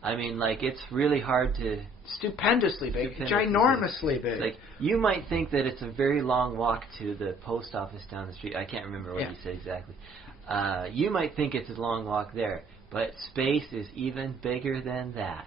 I mean, like, it's really hard to... Stupendously big. Ginormously big. Like, you might think that it's a very long walk to the post office down the street. I can't remember what he said exactly. You might think it's a long walk there, but space is even bigger than that.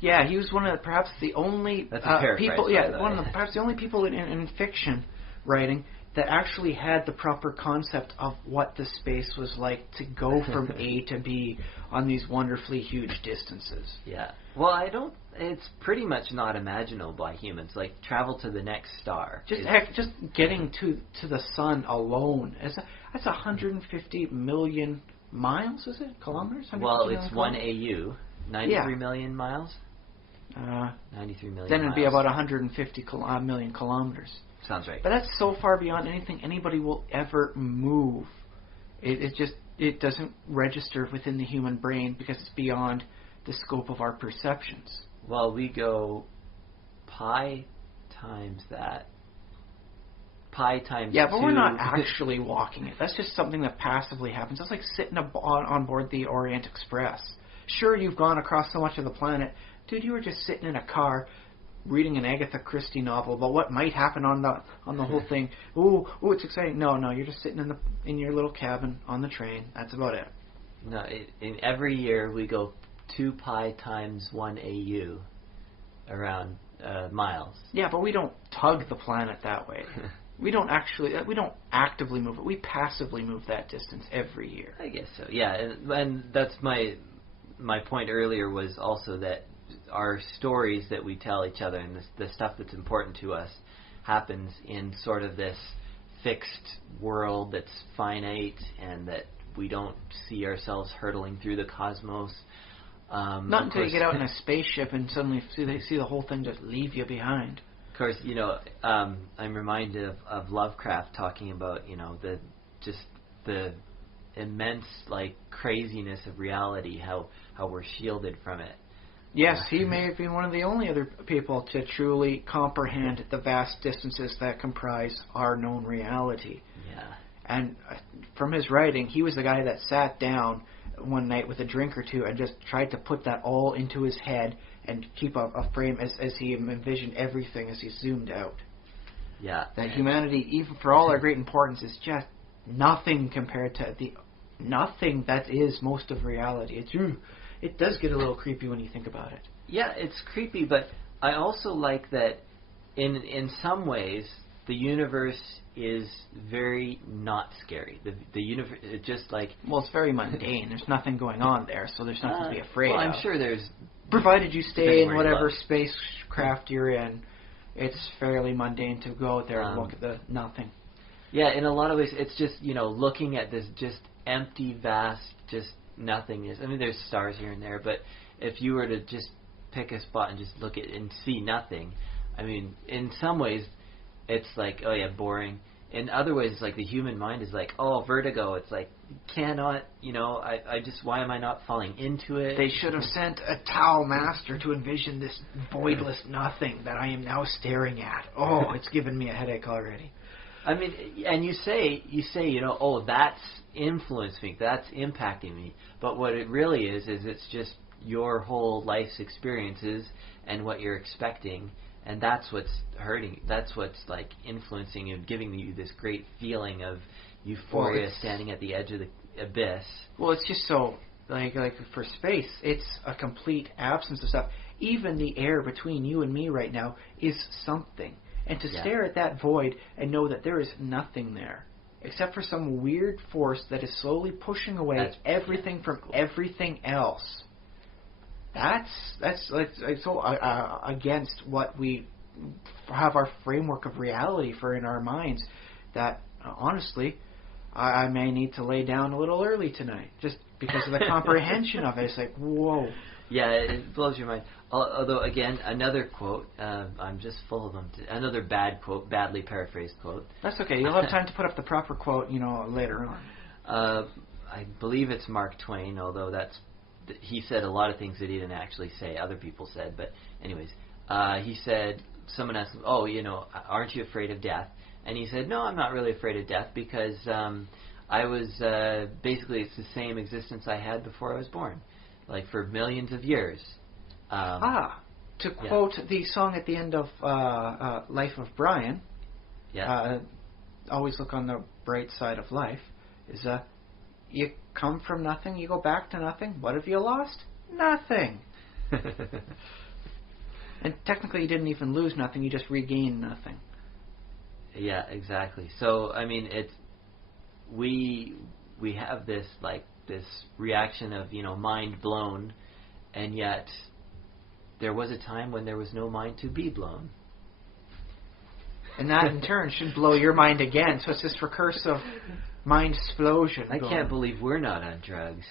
Yeah, he was one of perhaps the only people. Yeah, perhaps the only people in fiction writing that actually had the proper concept of what the space was like to go from A to B on these wonderfully huge distances. Yeah. Well, it's pretty much not imaginable by humans. Like, travel to the next star. Just getting to the sun alone. That's 150 million miles, is it? Kilometers? Well, it's 1 AU. 93 million miles? 93 million Then it'd miles. be about 150 million kilometers. Sounds right. But that's so far beyond anything anybody will ever move. It doesn't register within the human brain because it's beyond the scope of our perceptions. Well, we go pi times that. Pi times 2. Yeah, but we're not actually walking it. That's just something that passively happens. That's like sitting on board the Orient Express. Sure, you've gone across so much of the planet. Dude, you were just sitting in a car reading an Agatha Christie novel about what might happen on the whole thing. Ooh, it's exciting. No, you're just sitting in your little cabin on the train. That's about it. No, in every year we go 2 pi times 1 AU around miles. Yeah, but we don't tug the planet that way. We don't actively move it. We passively move that distance every year. I guess so. Yeah, and that's my point earlier was also that our stories that we tell each other and the stuff that's important to us happens in sort of this fixed world that's finite and that we don't see ourselves hurtling through the cosmos. Not until you get out in a spaceship and suddenly see the whole thing just leave you behind. Of course, I'm reminded of Lovecraft talking about, the immense, like, craziness of reality, how we're shielded from it. Yes, he may have been one of the only other people to truly comprehend the vast distances that comprise our known reality. Yeah. And from his writing, he was the guy that sat down one night with a drink or two and just tried to put that all into his head and keep a frame as he envisioned everything as he zoomed out. Yeah. That humanity, even for all our great importance, is just nothing compared to the nothing that is most of reality. It does get a little creepy when you think about it. Yeah, it's creepy, but I also like that in some ways the universe is very not scary. The universe, just like... Well, it's very mundane. There's nothing going on there, so there's nothing to be afraid of. Well, I'm sure there's... Provided you stay in whatever spacecraft you're in, it's fairly mundane to go out there and look at the nothing. Yeah, in a lot of ways, it's just, looking at this just empty, vast, just nothingness. I mean, there's stars here and there, but if you were to just pick a spot and just look at and see nothing, I mean, in some ways, it's like, oh yeah, boring. In other ways, it's like the human mind is like, oh, vertigo. It's like, cannot, I just, why am I not falling into it? They should have sent a Tau master to envision this voidless nothing that I am now staring at. Oh, it's given me a headache already. I mean, and you say, oh, that's influenced me, that's impacting me. But what it really is it's just your whole life's experiences and what you're expecting. And that's what's hurting. That's what's like influencing you, giving you this great feeling of euphoria, standing at the edge of the abyss. Well, it's just so like for space, it's a complete absence of stuff. Even the air between you and me right now is something. And to stare at that void and know that there is nothing there, except for some weird force that is slowly pushing away everything from everything else. That's so against what we have our framework of reality for in our minds that, honestly, I may need to lay down a little early tonight just because of the comprehension of it. It's like, whoa. Yeah, it blows your mind. Although, again, another quote, I'm just full of them. Another bad quote, badly paraphrased quote. That's okay. You'll have time to put up the proper quote, later on. I believe it's Mark Twain, although he said a lot of things that he didn't actually say. Other people said, but anyways, he said, someone asked him, aren't you afraid of death? And he said, no, I'm not really afraid of death because I was, basically it's the same existence I had before I was born, like for millions of years. To quote the song at the end of Life of Brian, always look on the bright side of life, is you come from nothing, you go back to nothing. What have you lost? Nothing. And technically you didn't even lose nothing, you just regained nothing. Yeah, exactly. So, I mean, we have this reaction of, mind blown, and yet there was a time when there was no mind to be blown. And that in turn should blow your mind again. So it's this recursive mind explosion. I can't believe we're not on drugs.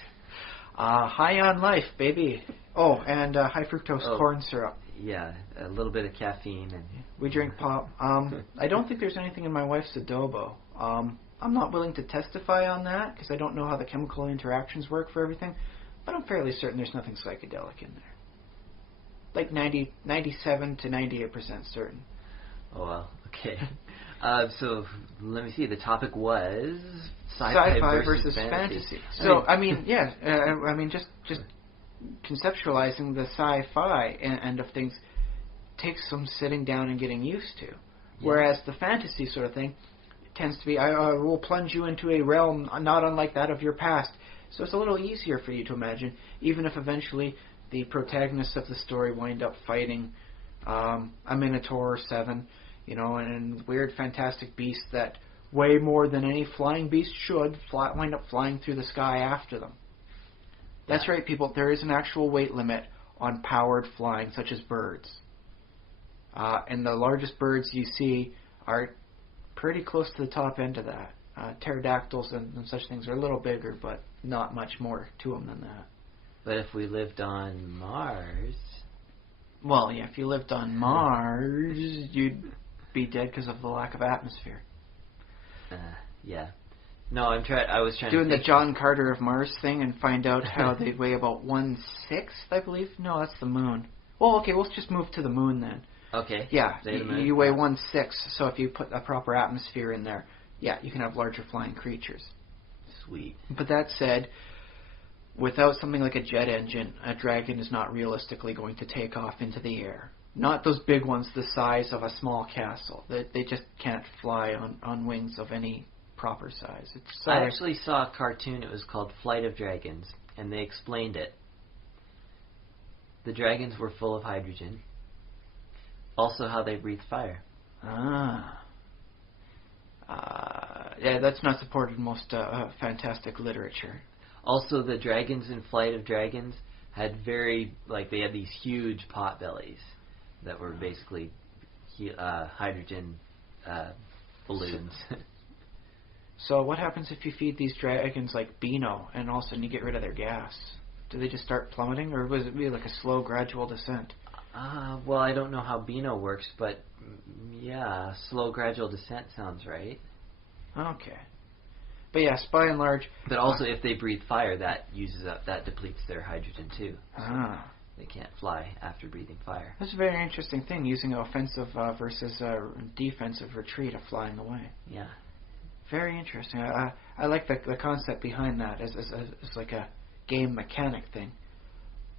High on life, baby. Oh, and high fructose corn syrup. Yeah, a little bit of caffeine. And we drink pop. I don't think there's anything in my wife's adobo. I'm not willing to testify on that because I don't know how the chemical interactions work for everything. But I'm fairly certain there's nothing psychedelic in there. Like 97 to 98% certain. Oh, well, okay. So, let me see. The topic was sci-fi versus fantasy. So, just conceptualizing the sci-fi end of things takes some sitting down and getting used to. Whereas the fantasy sort of thing tends to be, I will plunge you into a realm not unlike that of your past. So it's a little easier for you to imagine, even if eventually the protagonists of the story wind up fighting a Minotaur or 7, and weird fantastic beasts that way more than any flying beast should wind up flying through the sky after them. That's right, people. There is an actual weight limit on powered flying, such as birds. And the largest birds you see are pretty close to the top end of that. Pterodactyls and such things are a little bigger, but not much more to them than that. But if we lived on Mars... Well, yeah, if you lived on Mars, you'd be dead because of the lack of atmosphere. Yeah. No, I was trying doing to the John Carter of Mars thing and find out how they weigh about 1/6, I believe. No, that's the moon. Well, okay, we'll just move to the moon then. Okay. Yeah, you weigh 1/6, so if you put a proper atmosphere in there, you can have larger flying creatures. Sweet. But that said, without something like a jet engine, a dragon is not realistically going to take off into the air. Not those big ones the size of a small castle. They just can't fly on wings of any proper size. I actually saw a cartoon. It was called Flight of Dragons, and they explained it. The dragons were full of hydrogen. Also how they breathe fire. Yeah, that's not supported in most fantastic literature. Also, the dragons in Flight of Dragons had they had these huge pot bellies that were basically hydrogen balloons. So what happens if you feed these dragons like Beano and all of a sudden you get rid of their gas? Do they just start plummeting, or was it really like a slow, gradual descent? Well, I don't know how Beano works, but yeah, slow, gradual descent sounds right. Okay. But yes, by and large... But also, if they breathe fire, that depletes their hydrogen too. So they can't fly after breathing fire. That's a very interesting thing, using offensive versus defensive retreat of flying away. Yeah. Very interesting. I like the concept behind that as like a game mechanic thing.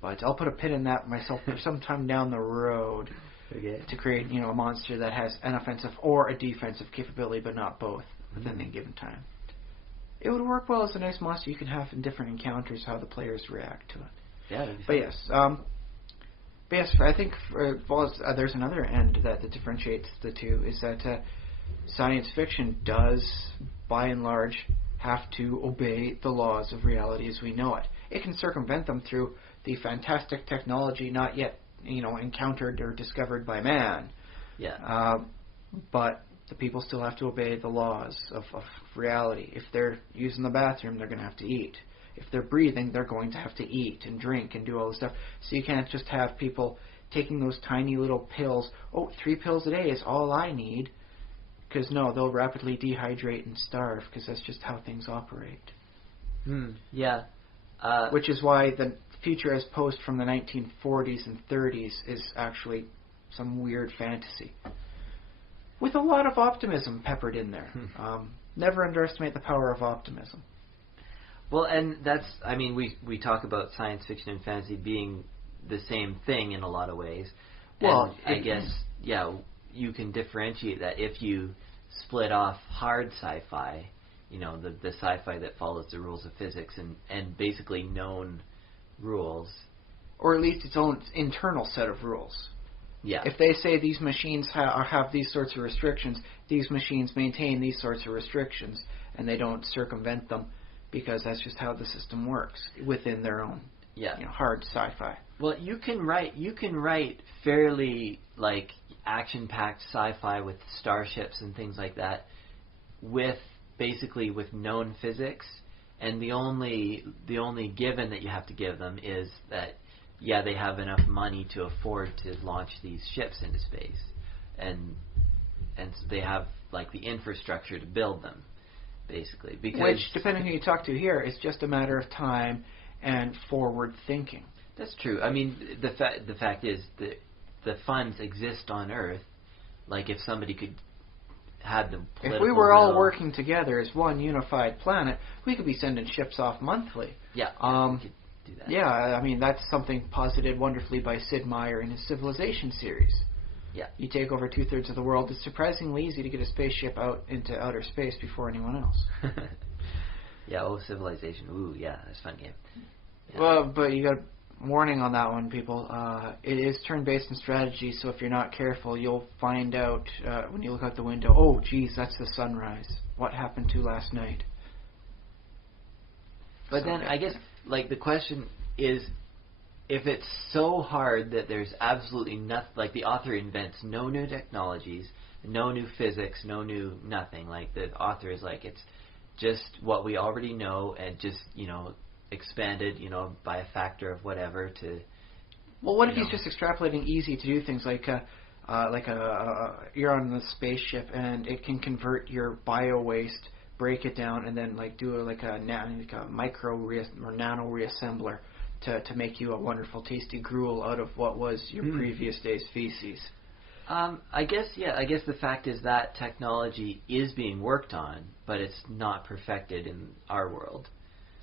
But I'll put a pin in that myself for sometime down the road. Okay. To create, a monster that has an offensive or a defensive capability, but not both within a given time. It would work well as a nice monster you can have in different encounters, how the players react to it. Yeah, that'd be fun. But yes, I think there's another end that differentiates the two, is that science fiction does, by and large, have to obey the laws of reality as we know it. It can circumvent them through the fantastic technology not yet, encountered or discovered by man. Yeah. But the people still have to obey the laws of reality. If they're using the bathroom, they're going to have to eat. If they're breathing, they're going to have to eat and drink and do all this stuff. So you can't just have people taking those tiny little pills. 3 pills a day is all I need. Because no, they'll rapidly dehydrate and starve, because that's just how things operate. Yeah. Which is why the future as posed from the 1940s and 30s is actually some weird fantasy. With a lot of optimism peppered in there. Never underestimate the power of optimism. Well, and that's, we talk about science fiction and fantasy being the same thing in a lot of ways. Well, I guess, you can differentiate that if you split off hard sci-fi, the sci-fi that follows the rules of physics and basically known rules. Or at least its own internal set of rules. Yeah. If they say these machines have these sorts of restrictions, these machines maintain these sorts of restrictions, and they don't circumvent them, because that's just how the system works within their own hard sci-fi. Well, you can write fairly action-packed sci-fi with starships and things like that, with known physics, and the only given that you have to give them is that they have enough money to afford to launch these ships into space, and so they have the infrastructure to build them, basically. Which, depending on who you talk to here, is just a matter of time and forward thinking. That's true. The fact is that the funds exist on Earth. If somebody could have the political if we were all will, working together as one unified planet, we could be sending ships off monthly. Yeah, we could do that. Yeah, that's something posited wonderfully by Sid Meier in his Civilization series. Yeah. You take over 2/3 of the world. It's surprisingly easy to get a spaceship out into outer space before anyone else. Yeah, Civilization. Ooh, yeah, that's a fun game. Yeah. Well, but you got warning on that one, people. It is turn-based in strategy, so if you're not careful, you'll find out when you look out the window, oh, geez, that's the sunrise. What happened to last night? But then I guess, the question is, if it's so hard that there's absolutely nothing, the author invents no new technologies, no new physics, no new nothing. The author is it's just what we already know, and just, expanded, by a factor of whatever to... Well, what if he's just extrapolating easy to do things you're on the spaceship and it can convert your bio waste, break it down, and then do a micro or nano reassembler to make you a wonderful, tasty gruel out of what was your previous day's feces. I guess the fact is that technology is being worked on, but it's not perfected in our world.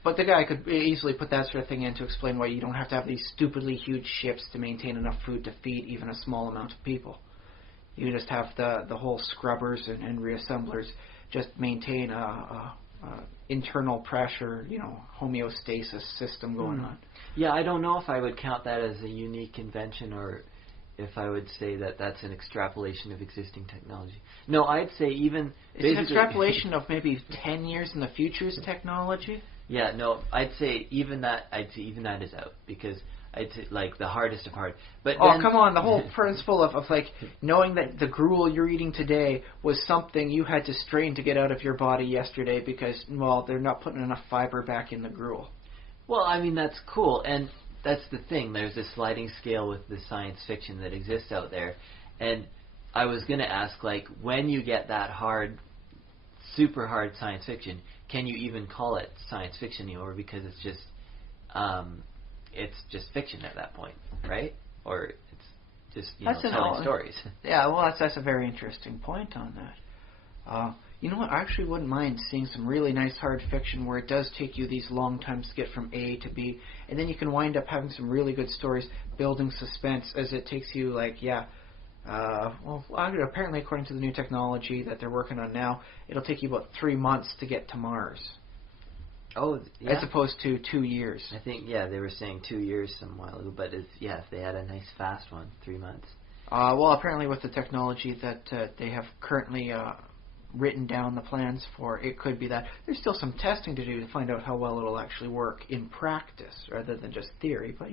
But the guy could easily put that sort of thing in to explain why you don't have to have these stupidly huge ships to maintain enough food to feed even a small amount of people. You just have the whole scrubbers and reassemblers just maintain a internal pressure, homeostasis system going on. Yeah, I don't know if I would count that as a unique invention or if I would say that that's an extrapolation of existing technology. No, I'd say even... It's an extrapolation of maybe 10 years in the future's technology? Yeah, no, I'd say even that is out, because I'd say, like, the hardest of hard. But come on, the whole principle of like, knowing that the gruel you're eating today was something you had to strain to get out of your body yesterday because, well, they're not putting enough fiber back in the gruel. Well, I mean, that's cool, and that's the thing. There's a sliding scale with the science fiction that exists out there, and I was going to ask, like, when you get that hard, super hard science fiction, can you even call it science fiction anymore? Because it's just fiction at that point, right? Or it's just telling stories. Yeah, well, that's a very interesting point on that. You know what? I actually wouldn't mind seeing some really nice hard fiction where it does take you these long times to get from A to B, and then you can wind up having some really good stories, building suspense as it takes you, apparently according to the new technology that they're working on now, it'll take you about 3 months to get to Mars. Oh, yeah. As opposed to 2 years. I think, they were saying 2 years some while ago, but if they had a nice fast one, 3 months. Well, apparently with the technology that they have currently written down the plans for, it could be that. There's still some testing to do to find out how well it'll actually work in practice rather than just theory, but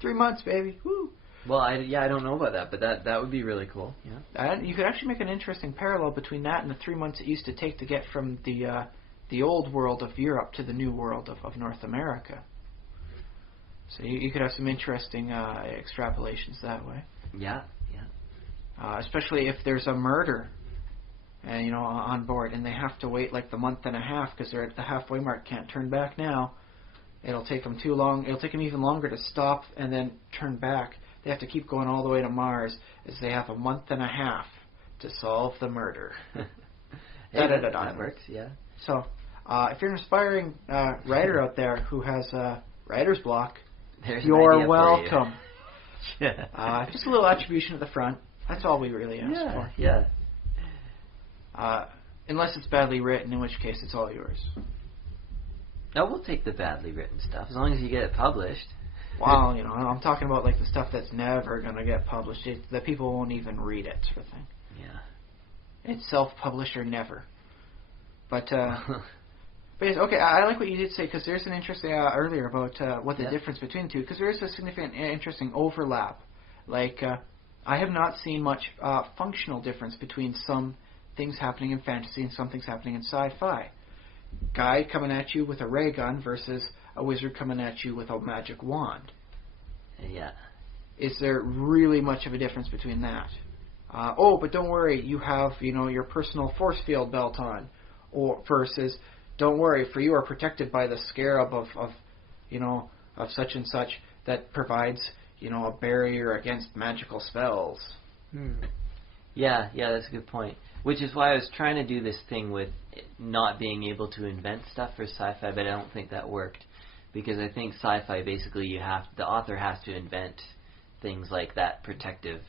3 months, baby. Woo! Well, I don't know about that, but that would be really cool. Yeah. You could actually make an interesting parallel between that and the 3 months it used to take to get from the old world of Europe to the new world of North America. So you could have some interesting extrapolations that way. Yeah. Especially if there's a murder, on board, and they have to wait like the month and a half because they're at the halfway mark, can't turn back now. It'll take them too long. It'll take them even longer to stop and then turn back. They have to keep going all the way to Mars as they have a month and a half to solve the murder. That works, yeah. So, if you're an aspiring writer out there who has writer's block, you're welcome. Yeah. Just a little attribution at the front. That's all we really ask for. Yeah. Unless it's badly written, in which case it's all yours. No, we'll take the badly written stuff as long as you get it published. Well, I'm talking about like the stuff that's never going to get published, that people won't even read it, sort of thing. Yeah. It's self-published or never. But yes, okay, I like what you did say, because there's an interesting earlier about what the difference between the two, because there is a significant, interesting overlap. Like, I have not seen much functional difference between some things happening in fantasy and some things happening in sci-fi. Guy coming at you with a ray gun versus a wizard coming at you with a magic wand. Yeah. Is there really much of a difference between that? But don't worry, you have, your personal force field belt on. Or versus, don't worry, for you are protected by the scarab of such and such that provides, a barrier against magical spells. Yeah, that's a good point. Which is why I was trying to do this thing with not being able to invent stuff for sci-fi, but I don't think that worked. Because I think sci-fi, basically, the author has to invent things like that protective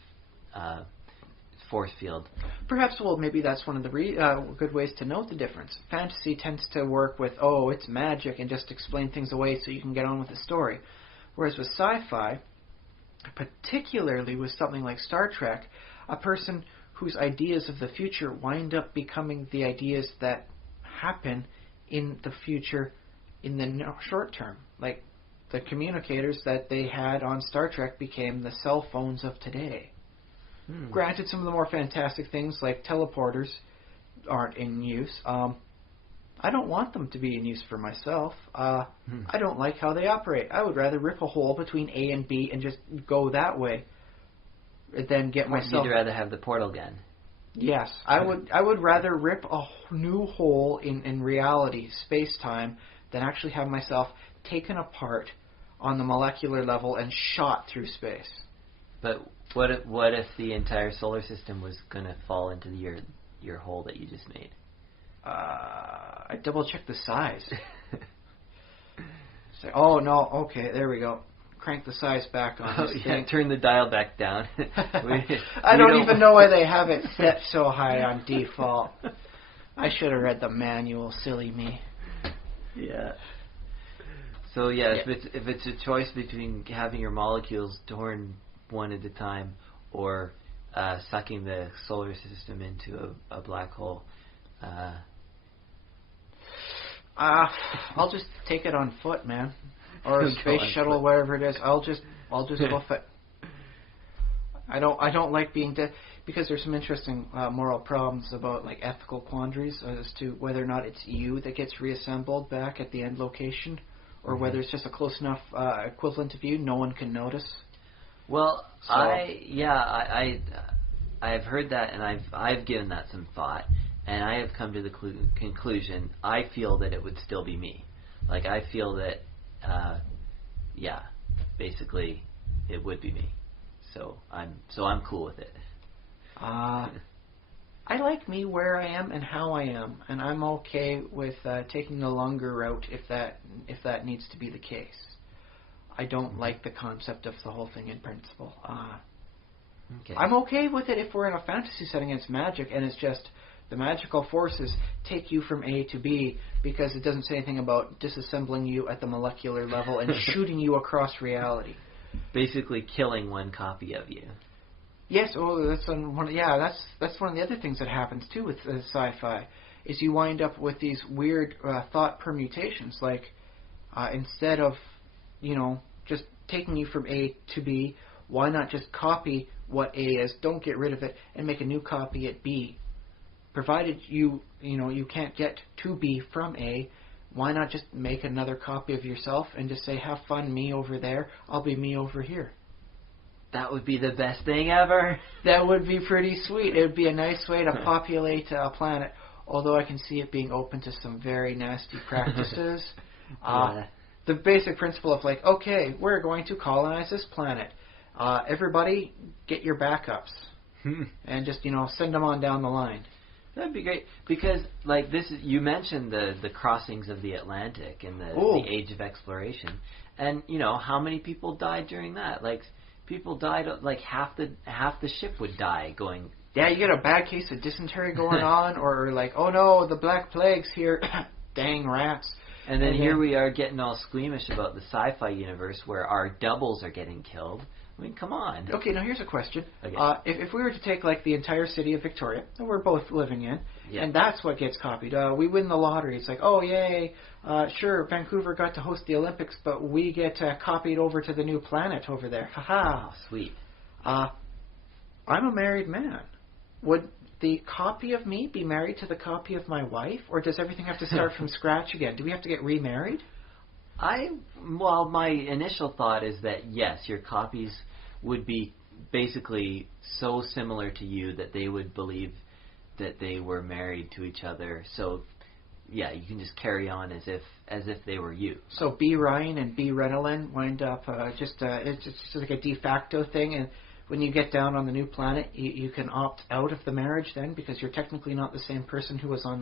force field. Perhaps, maybe that's one of the good ways to note the difference. Fantasy tends to work with, it's magic, and just explain things away so you can get on with the story. Whereas with sci-fi, particularly with something like Star Trek, a person whose ideas of the future wind up becoming the ideas that happen in the future in the short term. Like, the communicators that they had on Star Trek became the cell phones of today. Granted, some of the more fantastic things, like teleporters, aren't in use. I don't want them to be in use for myself. I don't like how they operate. I would rather rip a hole between A and B and just go that way than get myself... You'd rather have the portal gun. Yes. I would rather rip a new hole in reality, space-time, than actually have myself taken apart on the molecular level and shot through space. But what if the entire solar system was going to fall into your hole that you just made? I double-checked the size. Say, oh no, okay, there we go. Crank the size back on this thing. Turn the dial back down. I don't even know why they have it set so high on default. I should have read the manual, silly me. Yeah. So if it's a choice between having your molecules torn one at a time or sucking the solar system into a black hole, I'll just take it on foot, man, or a space shuttle, wherever it is. I'll just hoof it. I don't like being dead because there's some interesting moral problems about like ethical quandaries as to whether or not it's you that gets reassembled back at the end location, or whether it's just a close enough equivalent of you no one can notice. Well, So. I've heard that, and I've given that some thought, and I have come to the conclusion I feel that it would still be me. Like I feel that, basically, it would be me. So I'm cool with it. I like me where I am and how I am, and I'm okay with taking the longer route if that needs to be the case. I don't like the concept of the whole thing in principle. Okay. I'm okay with it if we're in a fantasy setting and it's magic and it's just the magical forces take you from A to B because it doesn't say anything about disassembling you at the molecular level and shooting you across reality. Basically killing one copy of you. Yes, that's one of the other things that happens too with sci-fi, is you wind up with these weird thought permutations. Like instead of just taking you from A to B, why not just copy what A is, don't get rid of it, and make a new copy at B? Provided you can't get to B from A, why not just make another copy of yourself and just say, have fun, me over there, I'll be me over here. That would be the best thing ever. That would be pretty sweet. It would be a nice way to populate a planet, although I can see it being open to some very nasty practices. The basic principle of like, okay, we're going to colonize this planet. Everybody, get your backups. And just, send them on down the line. That'd be great because, like, you mentioned the crossings of the Atlantic and the age of exploration, and how many people died during that? Like, people died. Like half the ship would die going. Yeah, you get a bad case of dysentery going on, or like, oh no, the Black Plague's here. Dang rats. And then here we are getting all squeamish about the sci-fi universe where our doubles are getting killed. I mean, come on. Okay, now here's a question. Okay. If we were to take, like, the entire city of Victoria, that we're both living in, and that's what gets copied, we win the lottery. It's like, oh, yay, sure, Vancouver got to host the Olympics, but we get copied over to the new planet over there. Ha-ha. Oh, sweet. I'm a married man. Would the copy of me be married to the copy of my wife, or does everything have to start from scratch again? Do we have to get remarried? My initial thought is that yes, your copies would be basically so similar to you that they would believe that they were married to each other. So yeah, you can just carry on as if they were you. So B. Ryan and B. Renelin wind up it's just like a de facto thing, and when you get down on the new planet, you can opt out of the marriage then because you're technically not the same person who was on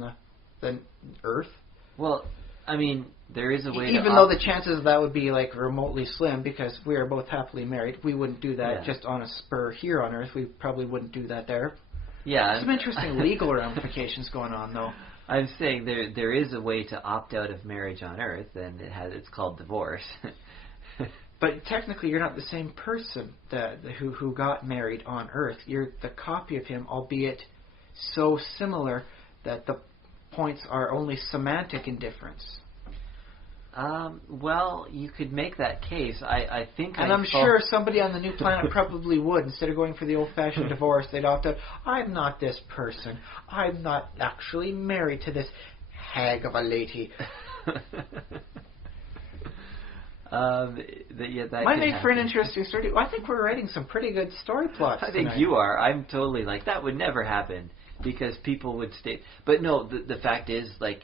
the Earth. Well, I mean, there is a way. Even though the chances of that would be like remotely slim, because we are both happily married, we wouldn't do that just on a spur here on Earth. We probably wouldn't do that there. Yeah, some interesting legal ramifications going on, though. I'm saying there is a way to opt out of marriage on Earth, and it's called divorce. But technically, you're not the same person who got married on Earth. You're the copy of him, albeit so similar that the points are only semantic in difference. Well, you could make that case. I think. And I'm sure somebody on the new planet probably would. Instead of going for the old-fashioned divorce, they'd opt out. I'm not this person. I'm not actually married to this hag of a lady. That might make for an interesting story. I think we're writing some pretty good story plots I think tonight. you are. I'm totally like, that would never happen because people would stay. But no, the fact is, like,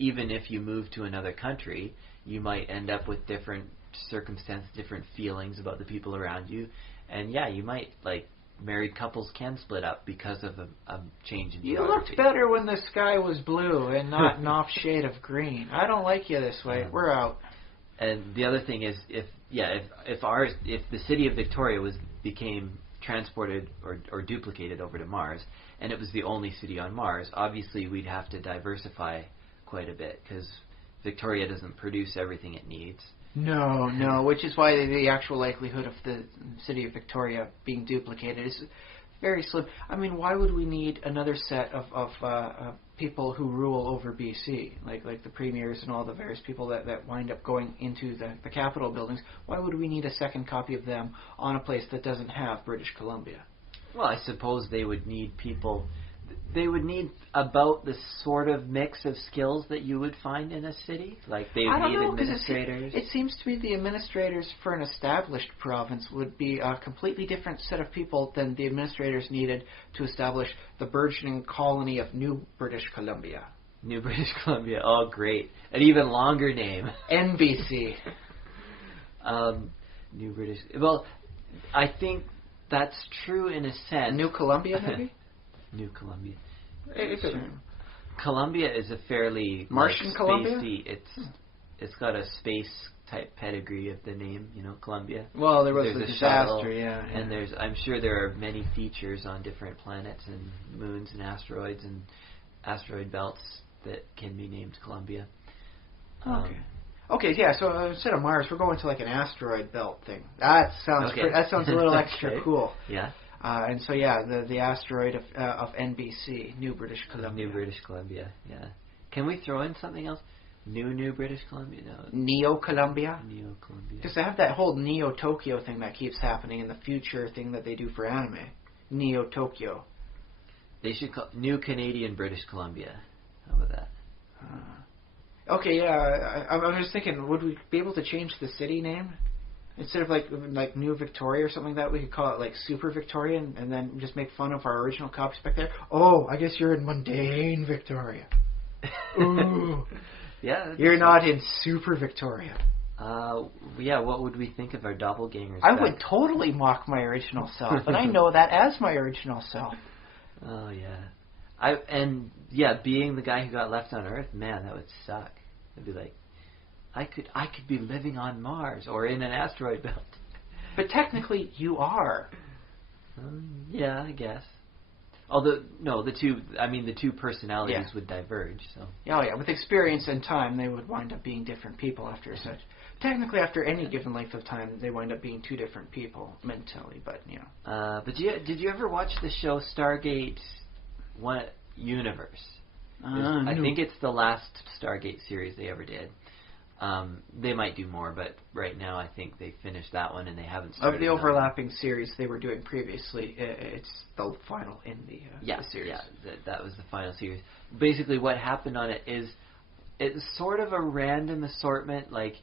even if you move to another country, you might end up with different circumstances, different feelings about the people around you. And yeah, you might, like, married couples can split up because of a change in geography. You looked better when the sky was blue and not an off shade of green. I don't like you this way. We're out. And the other thing is, if the city of Victoria became transported or duplicated over to Mars, and it was the only city on Mars, obviously we'd have to diversify quite a bit because Victoria doesn't produce everything it needs. No, which is why the actual likelihood of the city of Victoria being duplicated is very slim. I mean, why would we need another set of people who rule over BC, like the premiers and all the various people that wind up going into the Capitol buildings? Why would we need a second copy of them on a place that doesn't have British Columbia? Well, I suppose they would need people. They would need about the sort of mix of skills that you would find in a city. Like they would need administrators. It seems to me the administrators for an established province would be a completely different set of people than the administrators needed to establish the burgeoning colony of New British Columbia. New British Columbia. Oh, great. An even longer name. NBC. New British... Well, I think that's true in a sense. New Columbia, maybe? New Columbia. Sure. Columbia is a fairly Martian Columbia. It's got a space type pedigree of the name, Columbia. Well, there was there's a disaster, shuttle, yeah. And I'm sure there are many features on different planets and moons and asteroids and asteroid belts that can be named Columbia. Okay, yeah. So instead of Mars, we're going to like an asteroid belt thing. That sounds a little extra cool. Yeah. And so, yeah, the asteroid of NBC, New British Columbia. New British Columbia, yeah. Can we throw in something else? New British Columbia? No. Neo-Columbia? Neo-Columbia. Because they have that whole Neo-Tokyo thing that keeps happening in the future thing that they do for anime. Neo-Tokyo. They should call New Canadian British Columbia. How about that? Okay, yeah. I'm just thinking, would we be able to change the city name? Instead of like New Victoria or something like that, we could call it like Super Victoria and then just make fun of our original copies back there. Oh, I guess you're in mundane Victoria. Ooh. Yeah. You're not in Super Victoria. Yeah, what would we think of our doppelgangers? I would totally mock my original self, and I know that as my original self. Oh, yeah. Being the guy who got left on Earth, man, that would suck. It'd be like, I could be living on Mars or in an asteroid belt. But technically, you are. Yeah, I guess. Although, no, the two personalities would diverge. So. Oh, yeah. With experience and time, they would wind up being different people after such. Technically, after any given length of time, they wind up being two different people mentally. But But did you ever watch the show Stargate Universe? I think it's the last Stargate series they ever did. They might do more, but right now I think they finished that one and they haven't started. Of the overlapping series they were doing previously, it's the final in the series. Yeah, that was the final series. Basically what happened on it is it's sort of a random assortment. Like,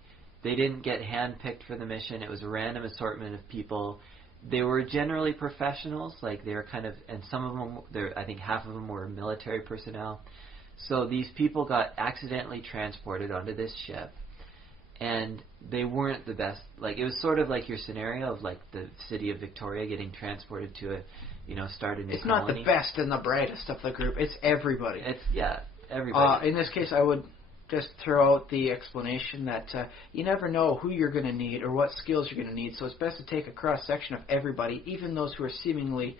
they didn't get handpicked for the mission. It was a random assortment of people. They were generally professionals. Like, they were kind of, and some of them, I think half of them were military personnel. So these people got accidentally transported onto this ship. And they weren't the best. Like, it was sort of like your scenario of like the city of Victoria getting transported to start a new colony. It's not the best and the brightest of the group. It's everybody. Everybody. In this case, I would just throw out the explanation that you never know who you're going to need or what skills you're going to need. So it's best to take a cross section of everybody, even those who are seemingly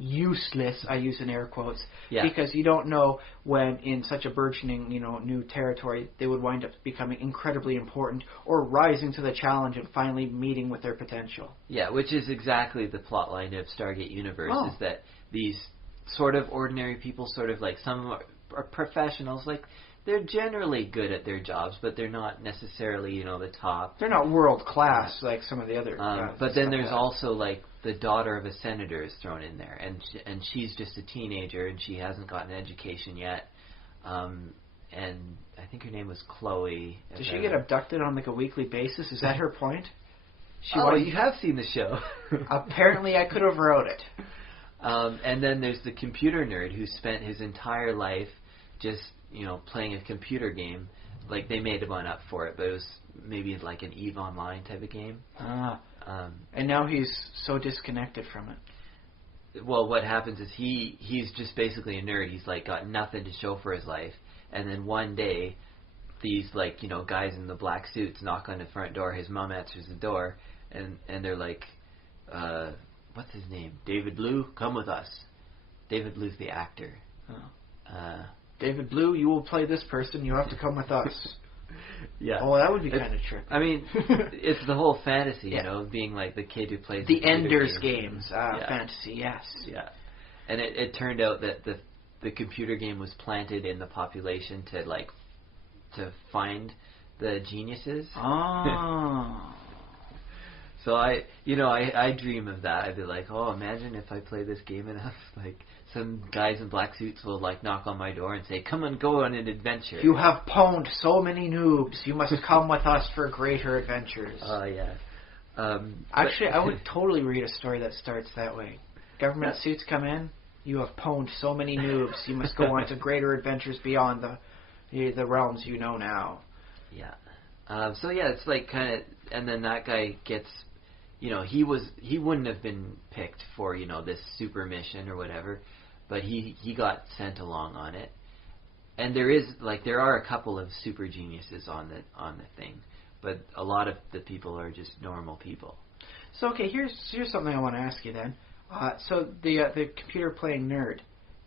useless, I use in air quotes, because you don't know when in such a burgeoning, new territory, they would wind up becoming incredibly important or rising to the challenge and finally meeting with their potential. Yeah, which is exactly the plot line of Stargate Universe, is that these sort of ordinary people, sort of like some are professionals, like they're generally good at their jobs, but they're not necessarily, the top. They're not world class like some of the other. But then there's also like the daughter of a senator is thrown in there, and she's just a teenager and she hasn't gotten an education yet. And I think her name was Chloe. Does she get abducted on like a weekly basis? Is that her point? You have seen the show. Apparently, I could have wrote it. And then there's the computer nerd who spent his entire life just playing a computer game. Like, they made one up for it, but it was maybe like an EVE Online type of game. And now he's so disconnected from it. Well, what happens is he's just basically a nerd. He's like got nothing to show for his life. And then one day, these like, you know, guys in the black suits knock on the front door. His mom answers the door, and they're like, what's his name? David Blue, come with us. David Blue's the actor. Oh. David Blue, you will play this person. You have to come with us. Yeah. Oh, that would be kind of trippy. I mean, it's the whole fantasy, you know, being like the kid who plays the Ender's Games fantasy. Yes. Yeah. And it turned out that the computer game was planted in the population to find the geniuses. Oh. So I dream of that. I'd be like, oh, imagine if I play this game enough, like some guys in black suits will like knock on my door and say, come and go on an adventure. You have pwned so many noobs. You must come with us for greater adventures. Oh, yeah. Actually, I would totally read a story that starts that way. Government suits come in. You have pwned so many noobs. You must go on to greater adventures beyond the realms you know now. Yeah. So yeah, it's like kind of, and then that guy gets, you know, he wouldn't have been picked for, you know, this super mission or whatever, but he got sent along on it. And there are a couple of super geniuses on the thing, but a lot of the people are just normal people. So okay, here's something I want to ask you then. So the computer playing nerd,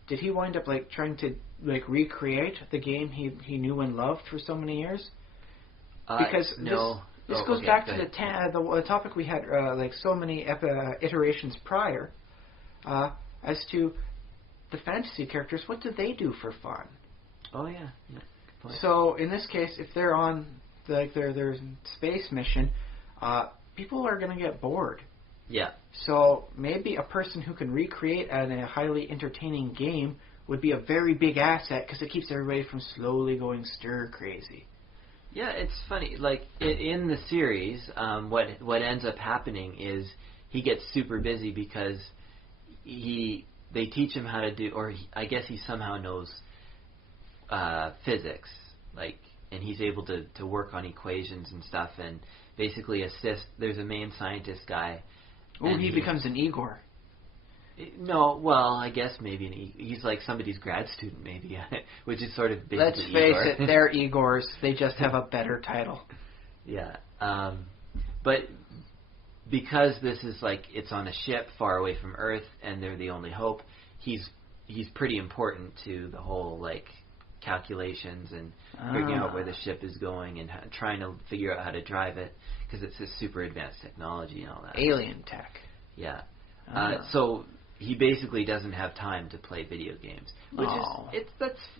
did he wind up like trying to like recreate the game he knew and loved for so many years? Because no. This goes back to the topic we had like so many iterations prior, as to the fantasy characters. What do they do for fun? Oh yeah. So in this case, if they're on their space mission, people are going to get bored. Yeah. So maybe a person who can recreate a highly entertaining game would be a very big asset because it keeps everybody from slowly going stir crazy. Yeah, it's funny. Like in the series, what ends up happening is he gets super busy because they teach him how to do, or I guess he somehow knows physics, like, and he's able to work on equations and stuff, and basically assist. There's a main scientist guy. Oh, he becomes an Igor. No, well, I guess maybe he's like somebody's grad student, maybe, which is sort of basically Let's face it, they're Igors. They just have a better title. Yeah, but because this is like it's on a ship far away from Earth, and they're the only hope. He's pretty important to the whole like calculations and figuring out where the ship is going and trying to figure out how to drive it because it's a super advanced technology and all that. Alien tech. Yeah. So he basically doesn't have time to play video games, which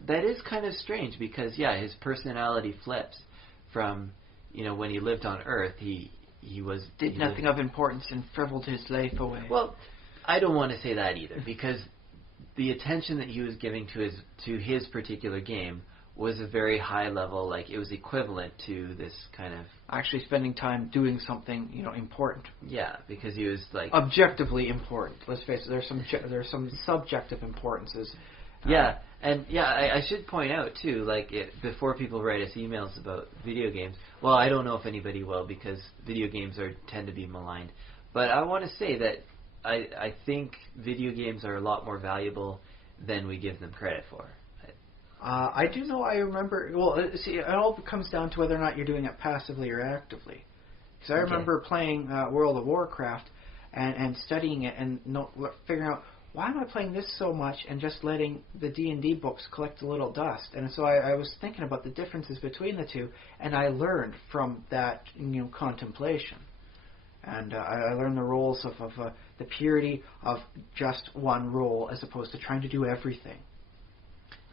that is kind of strange because his personality flips from, you know, when he lived on Earth, he did nothing of importance and frivoled his life away. Well, I don't want to say that either because the attention that he was giving to his particular game was a very high level, like it was equivalent to this kind of actually spending time doing something, you know, important. Yeah, because he was like objectively important. Let's face it, there's some subjective importances. Yeah, and I should point out too, like before people write us emails about video games. Well, I don't know if anybody will because video games tend to be maligned. But I want to say that I think video games are a lot more valuable than we give them credit for. I do know. I remember. Well, see, it all comes down to whether or not you're doing it passively or actively. Because I remember playing World of Warcraft and studying it and figuring out why am I playing this so much and just letting the D&D books collect a little dust. And so I was thinking about the differences between the two, and I learned from that, you know, contemplation. And I learned the roles of the purity of just one role as opposed to trying to do everything.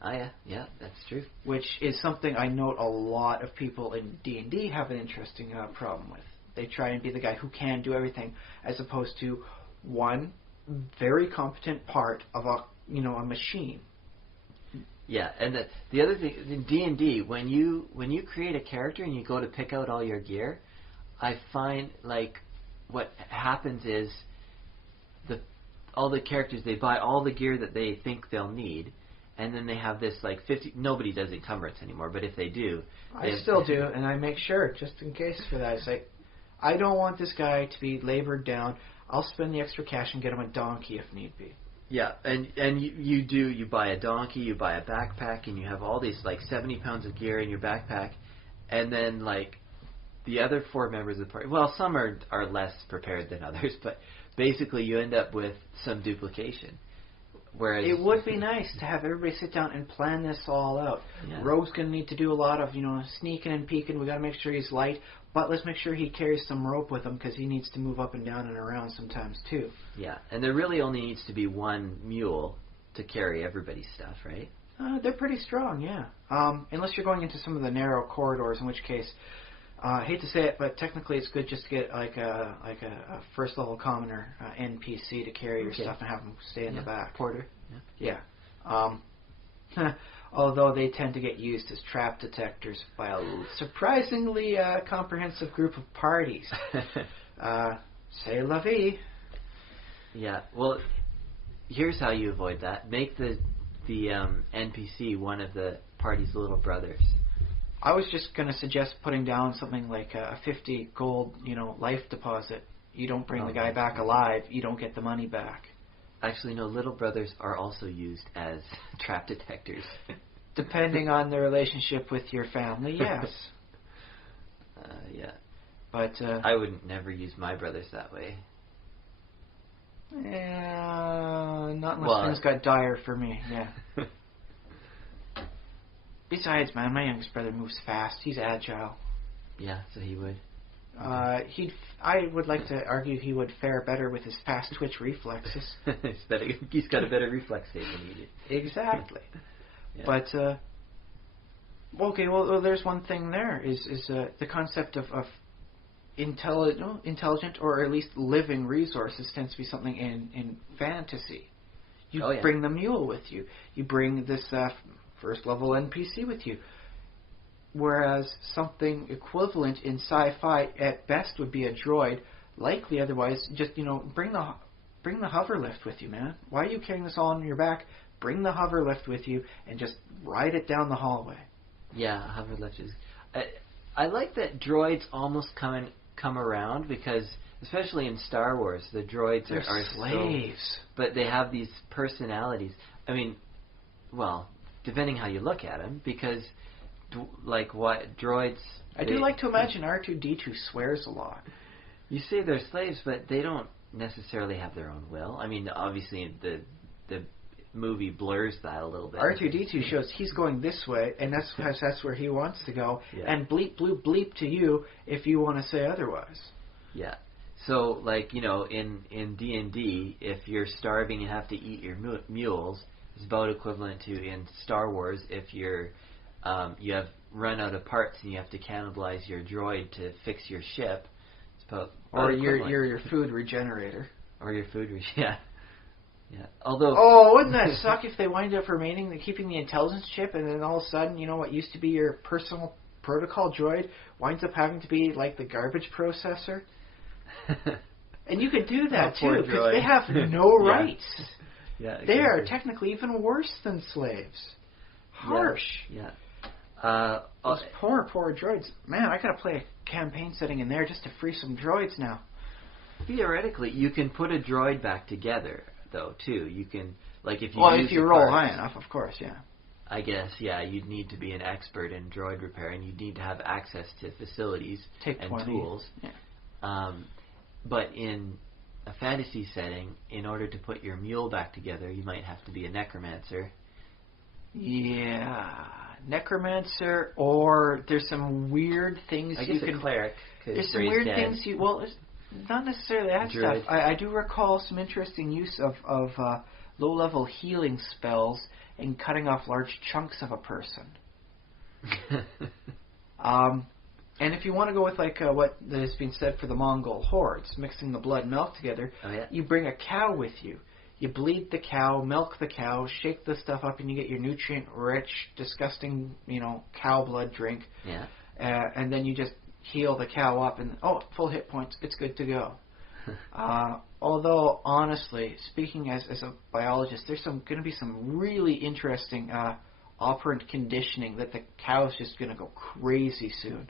Oh yeah, that's true. Which is something I note a lot of people in D&D have an interesting problem with. They try and be the guy who can do everything, as opposed to one very competent part of a machine. Yeah, and the other thing in D&D, when you create a character and you go to pick out all your gear, I find like what happens is all the characters, they buy all the gear that they think they'll need. And then they have this like 50. Nobody does encumbrance anymore, but if they do, I still do, and I make sure just in case for that. It's like I don't want this guy to be labored down. I'll spend the extra cash and get him a donkey if need be. Yeah, and you buy a donkey, you buy a backpack, and you have all these like 70 pounds of gear in your backpack, And then, like, the other 4 members of the party, well, some are less prepared than others, but basically you end up with some duplication. Whereas it would be nice to have everybody sit down and plan this all out. Yeah. Rogue's going to need to do a lot of, sneaking and peeking. We got to make sure he's light, but let's make sure he carries some rope with him because he needs to move up and down and around sometimes too. Yeah, and there really only needs to be one mule to carry everybody's stuff, right? They're pretty strong, yeah. Unless you're going into some of the narrow corridors, in which case, I hate to say it, but technically it's good just to get like a first level commoner NPC to carry your stuff and have them stay in the back. Porter. Yeah. Although they tend to get used as trap detectors by a surprisingly comprehensive group of parties. C'est la vie. Yeah. Well, here's how you avoid that. Make the NPC one of the party's little brothers. I was just going to suggest putting down something like a 50 gold, life deposit. You don't bring the guy back alive, you don't get the money back. Actually, no, little brothers are also used as trap detectors. Depending on the relationship with your family, yes. Yeah. But I would never use my brothers that way. Not unless things got dire for me, yeah. Besides, man, my youngest brother moves fast. He's agile. Yeah, so he would. I would like to argue he would fare better with his fast twitch reflexes. He's got a better reflex save than you do. Exactly. Yeah. But okay, well, there's one thing there is the concept of intelligent or at least living resources tends to be something in fantasy. You bring the mule with you. You bring this first level NPC with you. Whereas something equivalent in sci-fi at best would be a droid. Likely otherwise, just bring the hoverlift with you, man. Why are you carrying this all on your back? Bring the hoverlift with you and just ride it down the hallway. Yeah, hoverlift is. I like that droids almost come around because, especially in Star Wars, the droids are slaves, but they have these personalities. I mean, well, depending how you look at them, because. Like what droids? I do like to imagine R2-D2 swears a lot. You say they're slaves, but they don't necessarily have their own will. I mean, obviously the movie blurs that a little bit. R2-D2 shows he's going this way, and that's where he wants to go. Yeah. And bleep bloop bleep to you if you want to say otherwise. Yeah. So, like, in D&D, if you're starving and have to eat your mules, it's about equivalent to in Star Wars if you're you have run out of parts and you have to cannibalize your droid to fix your ship. It's about or your food regenerator. Or your food yeah. Although wouldn't that suck if they wind up keeping the intelligence chip, and then all of a sudden, what used to be your personal protocol droid winds up having to be like the garbage processor. And you could do that too because they have no rights. Yeah, exactly. They are technically even worse than slaves. Harsh. Yeah. Those poor droids. Man, I gotta play a campaign setting in there just to free some droids now. Theoretically, you can put a droid back together, though, too. You can, like, if you if you roll high enough, of course, yeah. I guess, yeah, you'd need to be an expert in droid repair, and you'd need to have access to facilities and tools. Yeah. But in a fantasy setting, in order to put your mule back together, you might have to be a necromancer. Yeah, necromancer, or there's some weird things you can. Cleric. There's some weird things you. Well, it's not necessarily that stuff. I do recall some interesting use of low-level healing spells and cutting off large chunks of a person. And if you want to go with like what has been said for the Mongol hordes, mixing the blood and milk together, you bring a cow with you. You bleed the cow, milk the cow, shake the stuff up, and you get your nutrient-rich, disgusting, cow blood drink. Yeah. And then you just heal the cow up, and full hit points. It's good to go. Although, honestly, speaking as a biologist, there's going to be some really interesting operant conditioning that the cow's just going to go crazy soon,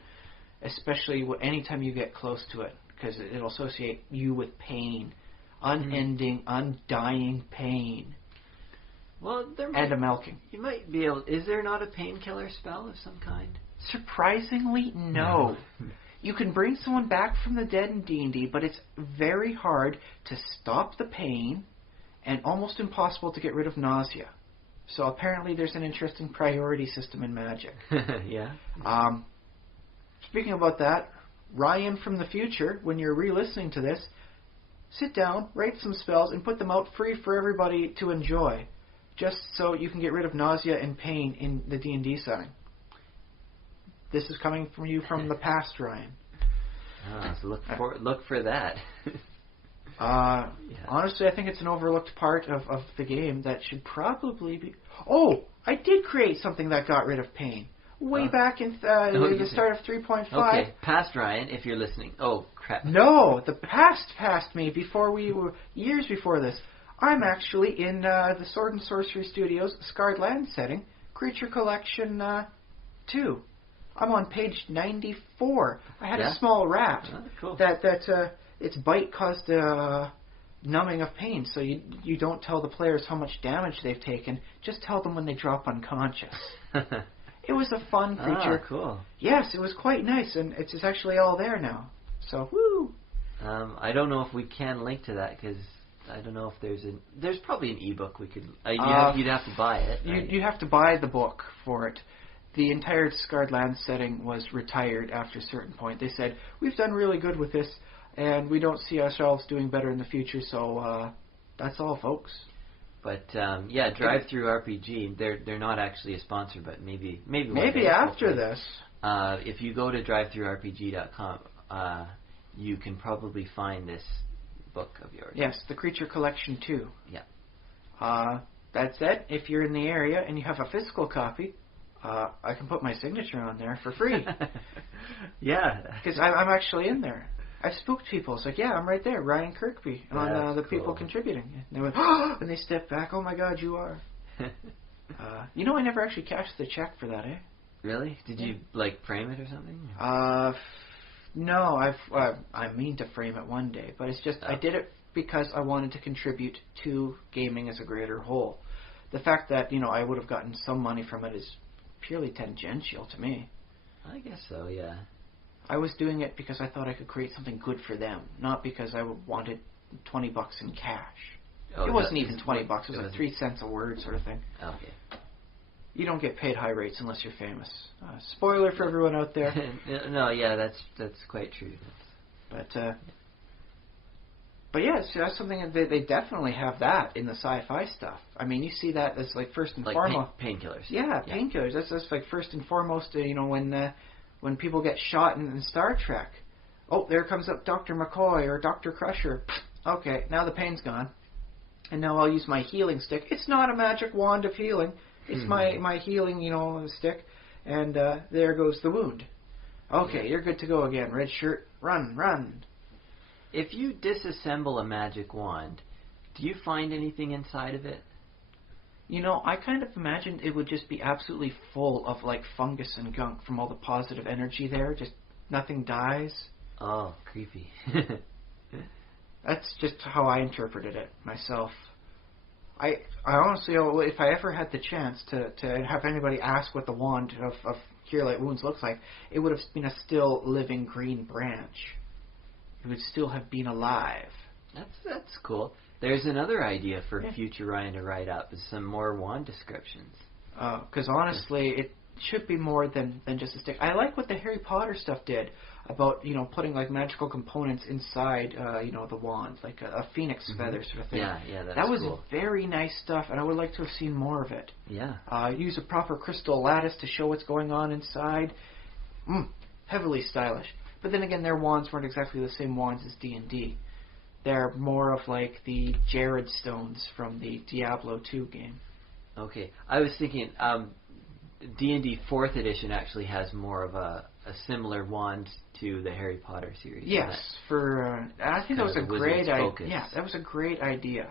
especially anytime you get close to it, because it'll associate you with pain. Unending, undying pain. Well, and a milking. You might be able. Is there not a painkiller spell of some kind? Surprisingly, no. You can bring someone back from the dead in D&D, but it's very hard to stop the pain and almost impossible to get rid of nausea. So apparently there's an interesting priority system in Magic. Yeah. Speaking about that, Ryan from the future, when you're re-listening to this, sit down, write some spells, and put them out free for everybody to enjoy, just so you can get rid of nausea and pain in the D&D setting. This is coming from you from the past, Ryan. So look for that. Honestly, I think it's an overlooked part of the game that should probably be... Oh, I did create something that got rid of pain. Way back in the start of 3.5. Okay, past Ryan, if you're listening. Oh, crap. No, the past me, before we were... Years before this. I'm actually in the Sword and Sorcery Studios Scarred Land setting, Creature Collection 2. I'm on page 94. I had a small rat cool. that its bite caused numbing of pain, so you don't tell the players how much damage they've taken. Just tell them when they drop unconscious. It was a fun creature. Cool. Yes, it was quite nice, and it's actually all there now. So, woo! I don't know if we can link to that, because I don't know if there's probably an ebook we could... you'd have to buy it. Right? You have to buy the book for it. The entire Scarred Land setting was retired after a certain point. They said, we've done really good with this, and we don't see ourselves doing better in the future, so that's all, folks. But, Drive Through RPG, they're not actually a sponsor, but maybe after this. If you go to drivethroughrpg.com, you can probably find this book of yours. Yes, the Creature Collection 2. Yeah. That's it. If you're in the area and you have a physical copy, I can put my signature on there for free. Yeah. Because I'm actually in there. I've spooked people. It's like, yeah, I'm right there, Ryan Kirkby, on the people contributing. And they went, oh, and they stepped back. Oh my God, you are. I never actually cashed the check for that, eh? Really? Did you frame it or something? No, I mean to frame it one day, but it's just I did it because I wanted to contribute to gaming as a greater whole. The fact that I would have gotten some money from it is purely tangential to me. I guess so, yeah. I was doing it because I thought I could create something good for them, not because I wanted $20 in cash. It wasn't even $20. It was like 3 cents a word sort of thing. Okay. You don't get paid high rates unless you're famous. Spoiler for everyone out there. No, yeah, that's quite true. But yeah, that's something that they definitely have that in the sci-fi stuff. I mean, you see that as first and foremost. Painkillers. Yeah, painkillers. That's first and foremost. When people get shot in Star Trek. Oh, there comes up Dr. McCoy or Dr. Crusher. Okay, now the pain's gone, and now I'll use my healing stick. It's not a magic wand of healing. It's my healing, stick, and there goes the wound. Okay, you're good to go again. Red shirt, run. If you disassemble a magic wand, do you find anything inside of it? I kind of imagined it would just be absolutely full of fungus and gunk from all the positive energy there. Just nothing dies. Oh, creepy. That's just how I interpreted it myself. I honestly, if I ever had the chance to have anybody ask what the wand of Cure Light Wounds looks like, it would have been a still living green branch. It would still have been alive. That's cool. There's another idea for future Ryan to write up, is some more wand descriptions. Because honestly, it should be more than just a stick. I like what the Harry Potter stuff did about putting magical components inside the wand, like a phoenix feather sort of thing. Yeah, that was cool. very nice stuff, and I would like to have seen more of it. Yeah. Use a proper crystal lattice to show what's going on inside. Heavily stylish. But then again, their wands weren't exactly the same wands as D&D. They're more of the Jared stones from the Diablo 2 game. Okay. I was thinking D&D 4th edition actually has more of a similar wand to the Harry Potter series. Yes, I think that was a great idea. Yeah, that was a great idea.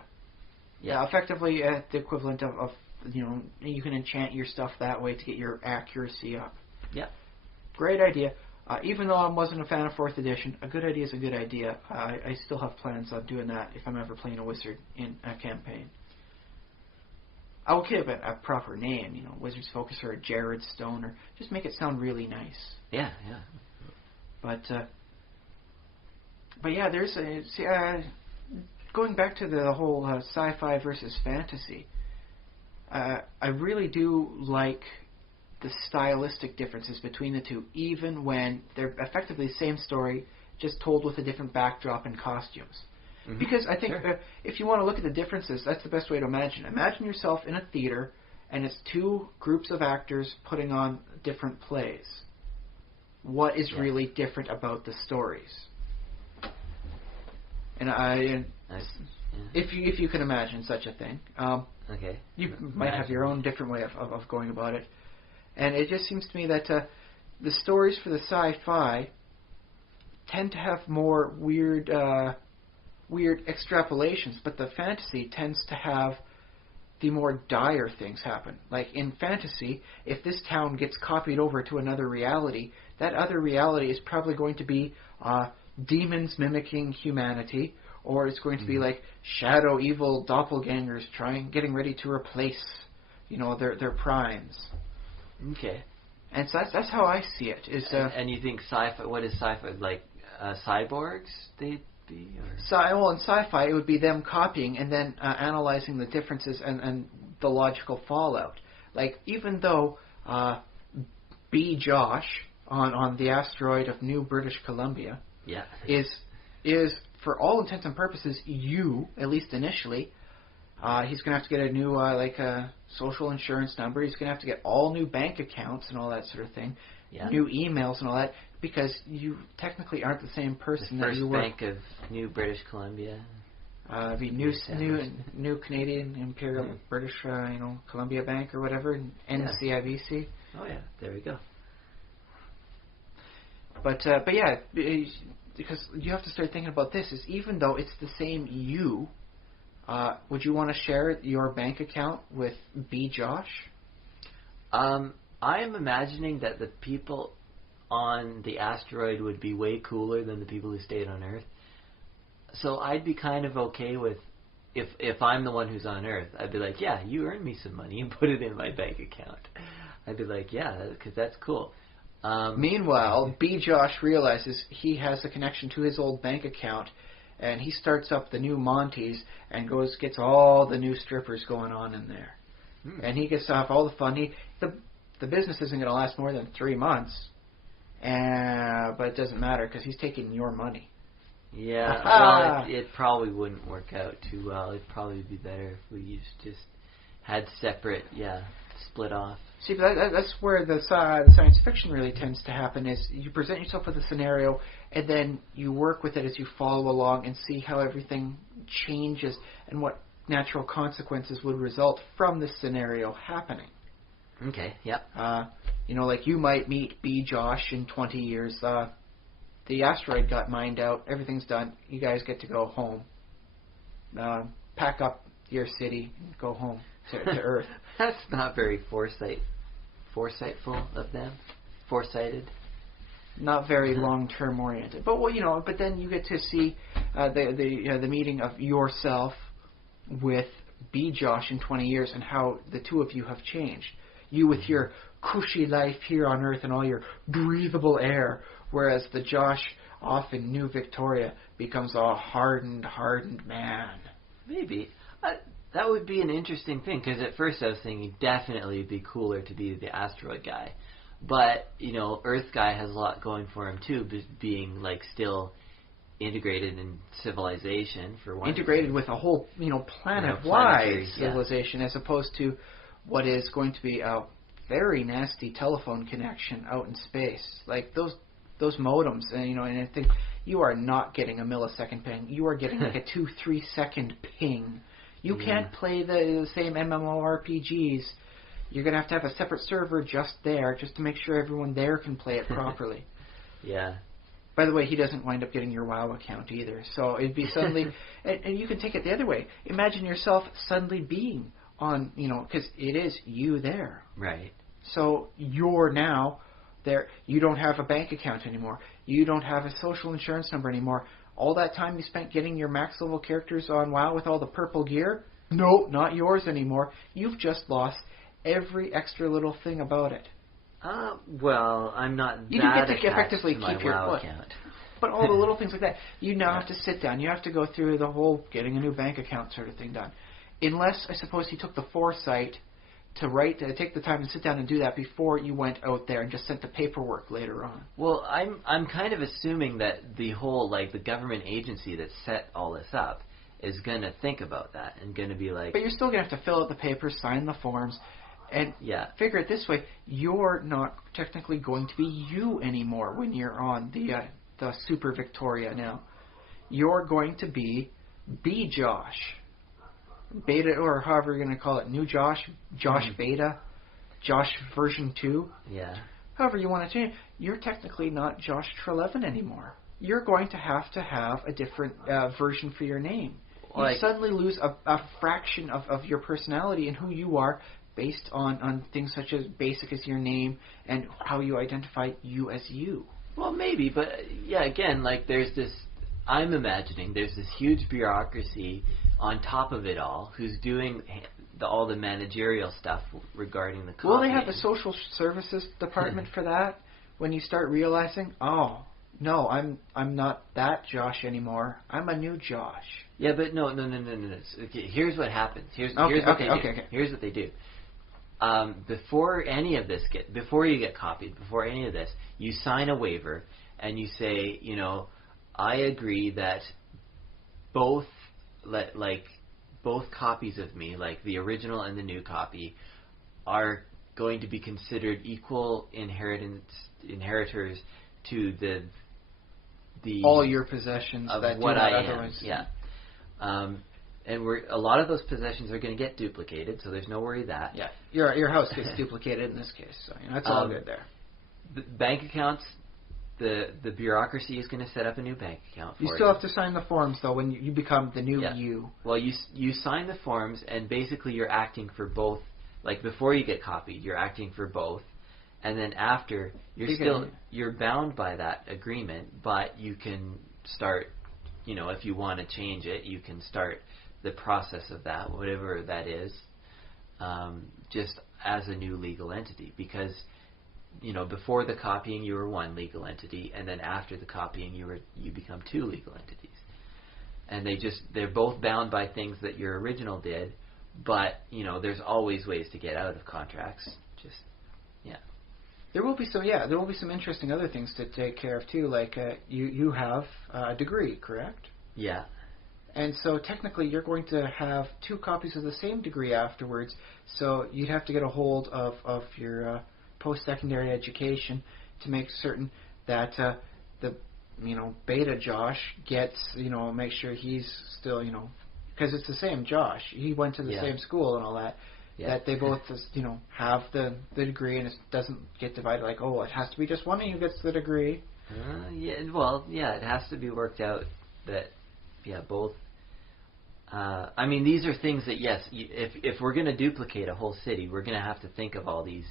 Yeah, effectively the equivalent of you can enchant your stuff that way to get your accuracy up. Yeah. Great idea. Even though I wasn't a fan of 4th edition, a good idea is a good idea. I still have plans on doing that if I'm ever playing a wizard in a campaign. I'll give it a proper name, Wizard's Focus or a Jared Stone, or just make it sound really nice. Yeah. But yeah, there's going back to the whole sci-fi versus fantasy. I really do like the stylistic differences between the two, even when they're effectively the same story, just told with a different backdrop and costumes. Mm-hmm. Because I think if you want to look at the differences, that's the best way to imagine. Imagine yourself in a theater, and it's two groups of actors putting on different plays. What is really different about the stories? And if you can imagine such a thing, okay, you might have your own different way of going about it. And it just seems to me that the stories for the sci-fi tend to have more weird extrapolations, but the fantasy tends to have the more dire things happen. Like in fantasy, if this town gets copied over to another reality, that other reality is probably going to be demons mimicking humanity, or it's going to be like shadow evil doppelgangers getting ready to replace, their primes. Okay. And so that's how I see it. And you think sci-fi? What is sci-fi like? Cyborgs? They'd be. Or? In sci-fi, it would be them copying and then analyzing the differences and the logical fallout. Like even though B. Josh on the asteroid of New British Columbia is for all intents and purposes you, at least initially. He's going to have to get a new social insurance number. He's going to have to get all new bank accounts and all that sort of thing. Yeah. New emails and all that, because you technically aren't the same person that you were. The First Bank of New British Columbia. The new Canadian Imperial British Columbia Bank or whatever, NCIBC. Oh yeah, there we go. But yeah, because you have to start thinking about this, is even though it's the same you, would you want to share your bank account with B. Josh? I am imagining that the people on the asteroid would be way cooler than the people who stayed on Earth. So I'd be kind of okay with, if I'm the one who's on Earth, I'd be like, yeah, you earned me some money and put it in my bank account. I'd be like, yeah, because that's cool. Meanwhile, B. Josh realizes he has a connection to his old bank account, and he starts up the new Monty's and gets all the new strippers going on in there. And he gets off all the fun. The business isn't going to last more than 3 months, but it doesn't matter because he's taking your money. Yeah, well, it probably wouldn't work out too well. It'd probably be better if we just had separate, split off. See, but that's where the science fiction really tends to happen, is you present yourself with a scenario, and then you work with it as you follow along and see how everything changes and what natural consequences would result from this scenario happening. Okay, yep. Like you might meet B. Josh in 20 years. The asteroid got mined out. Everything's done. You guys get to go home. Pack up your city and go home to Earth. That's not very foresightful of them. Foresighted. Not very long-term oriented. But but then you get to see the meeting of yourself with B. Josh in 20 years and how the two of you have changed. You with your cushy life here on Earth and all your breathable air, whereas the Josh off in New Victoria becomes a hardened man. Maybe. That would be an interesting thing, because at first I was thinking definitely it'd be cooler to be the asteroid guy. But, Earth guy has a lot going for him too, being still integrated in civilization, for one. Integrated with a whole, planet-wide civilization, as opposed to what is going to be a very nasty telephone connection out in space. Like those modems, and I think you are not getting a millisecond ping. You are getting like a 2-3 second ping. You can't play the same MMORPGs. You're going to have a separate server just to make sure everyone there can play it properly. Yeah. By the way, he doesn't wind up getting your WoW account either. So it'd be suddenly... and you can take it the other way. Imagine yourself suddenly being on, because it is you there. Right. So you're now there. You don't have a bank account anymore. You don't have a social insurance number anymore. All that time you spent getting your max level characters on WoW with all the purple gear, No, not yours anymore. You've just lost every extra little thing about it. Well, I'm not You that do get to attached effectively to my keep your WoW foot. account. But all the little things like that, you now Yeah. have to sit down. You have to go through the whole getting a new bank account sort of thing done. Unless, I suppose, he took the foresight to take the time to sit down and do that before you went out there and just sent the paperwork later on. Well, I'm kind of assuming that the whole, like, the government agency that set all this up is going to think about that and going to be like... But you're still going to have to fill out the papers, sign the forms, and figure it this way. You're not technically going to be you anymore when you're on the Super Victoria now. You're going to be Josh. Beta, or however you're going to call it, New Josh, Josh Beta, Josh version 2. Yeah. However you want to change it, you're technically not Josh Treleaven anymore. You're going to have a different version for your name. You suddenly lose a fraction of your personality and who you are based on things such as basic as your name and how you identify you as you. Well, maybe, but yeah, again, like I'm imagining there's this huge bureaucracy on top of it all who's doing all the managerial stuff regarding the copying. Will they have a social services department for that? When you start realizing, oh, no, I'm not that Josh anymore. I'm a new Josh. Yeah, but no. Okay, here's what happens. Here's what they do. Before any of this before you get copied, before any of this, you sign a waiver and you say, I agree that both copies of me, like the original and the new copy, are going to be considered equal inheritors to the all your possessions of that what do not I am. otherwise. Yeah. And a lot of those possessions are going to get duplicated, so there's no worry that. Yeah, your house gets duplicated in this case, so that's all good there. The bank accounts, the bureaucracy is going to set up a new bank account for you. You still have to sign the forms, though, when you become the new you. Well, you sign the forms, and basically you're acting for both. Like, before you get copied, you're acting for both. And then after, you're bound by that agreement, but you can start, if you want to change it, you can start the process of that, whatever that is, just as a new legal entity. Because, before the copying you were one legal entity, and then after the copying you become two legal entities. And they're both bound by things that your original did, but, there's always ways to get out of contracts. There will be some interesting other things to take care of too. Like you have a degree, correct? Yeah. And so technically, you're going to have two copies of the same degree afterwards. So you'd have to get a hold of your post-secondary education to make certain that the Beta Josh gets make sure he's still because it's the same Josh. He went to the same school and all that. Yeah. That they both, have the degree, and it doesn't get divided like, oh, it has to be just one of you gets the degree. It has to be worked out that, both. These are things that, yes, if we're going to duplicate a whole city, we're going to have to think of all these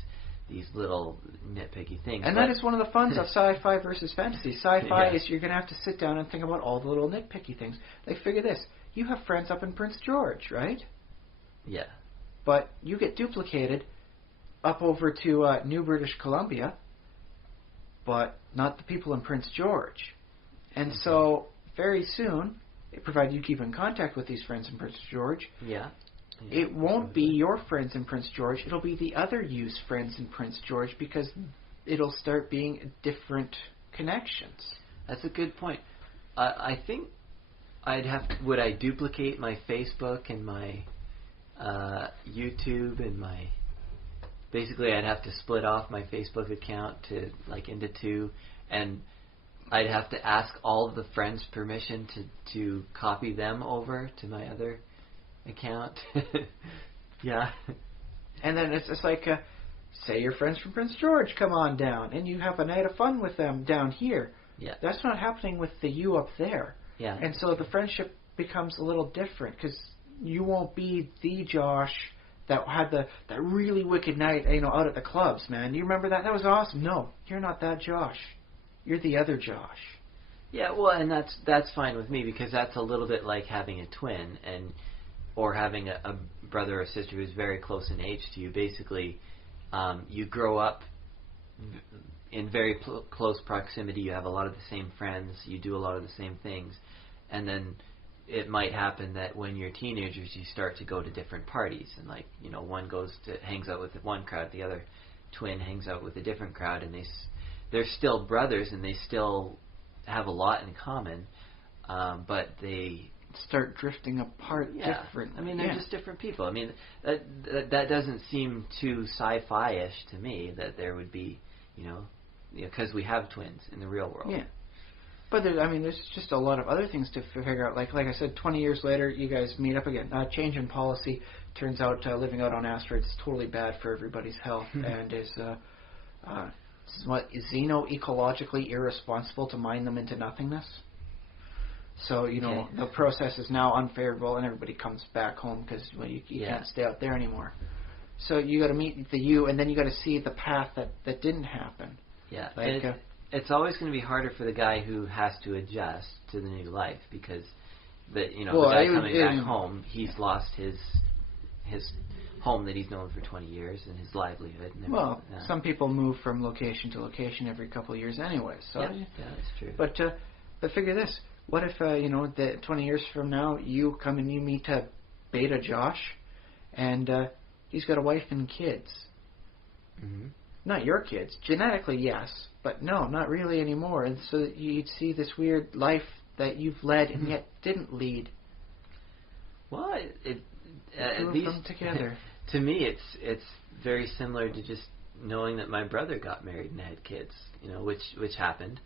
little nitpicky things. And that is one of the funs of sci-fi versus fantasy. Sci-fi is you're going to have to sit down and think about all the little nitpicky things. Like, figure this. You have friends up in Prince George, right? Yeah. But you get duplicated up over to New British Columbia, but not the people in Prince George. And so, very soon, provided you keep in contact with these friends in Prince George, it won't be your friends in Prince George, it'll be the other you's friends in Prince George, because it'll start being different connections. That's a good point. I think would I duplicate my Facebook and my YouTube and basically I'd have to split off my Facebook account into two, and I'd have to ask all of the friends' permission to copy them over to my other account. Yeah. And then it's like, say your friends from Prince George come on down, and you have a night of fun with them down here. Yeah. That's not happening with the you up there. Yeah. And so the friendship becomes a little different, because you won't be the Josh that had that really wicked night, out at the clubs, man. You remember that? That was awesome. No, you're not that Josh. You're the other Josh. Yeah, well, and that's fine with me, because that's a little bit like having a twin, or having a brother or sister who's very close in age to you, basically you grow up in very close proximity. You have a lot of the same friends. You do a lot of the same things. And then it might happen that when you're teenagers, you start to go to different parties. And, like, you know, one hangs out with one crowd, the other twin hangs out with a different crowd. And they're still brothers, and they still have a lot in common. But they start drifting apart different. I mean, they're just different people. I mean, that doesn't seem too sci-fi-ish to me, that there would be, because we have twins in the real world. Yeah. But there's just a lot of other things to figure out. Like I said, 20 years later, you guys meet up again. Change in policy. Turns out living out on Astral is totally bad for everybody's health and is xeno-ecologically irresponsible to mine them into nothingness. So, the process is now unfavorable, and everybody comes back home because you can't stay out there anymore. So you got to meet the you, and then you got to see the path that didn't happen. Yeah, like, it's always going to be harder for the guy who has to adjust to the new life, because the guy coming back home, he's lost his home that he's known for 20 years and his livelihood. And some people move from location to location every couple of years anyway. So yeah, that's true. But figure this. What if, that 20 years from now, you come and you meet Beta Josh, and he's got a wife and kids. Mm-hmm. Not your kids. Genetically, yes, but no, not really anymore. And so you'd see this weird life that you've led and yet didn't lead. Well, at least them together. To me, it's very similar to just knowing that my brother got married and had kids, which happened.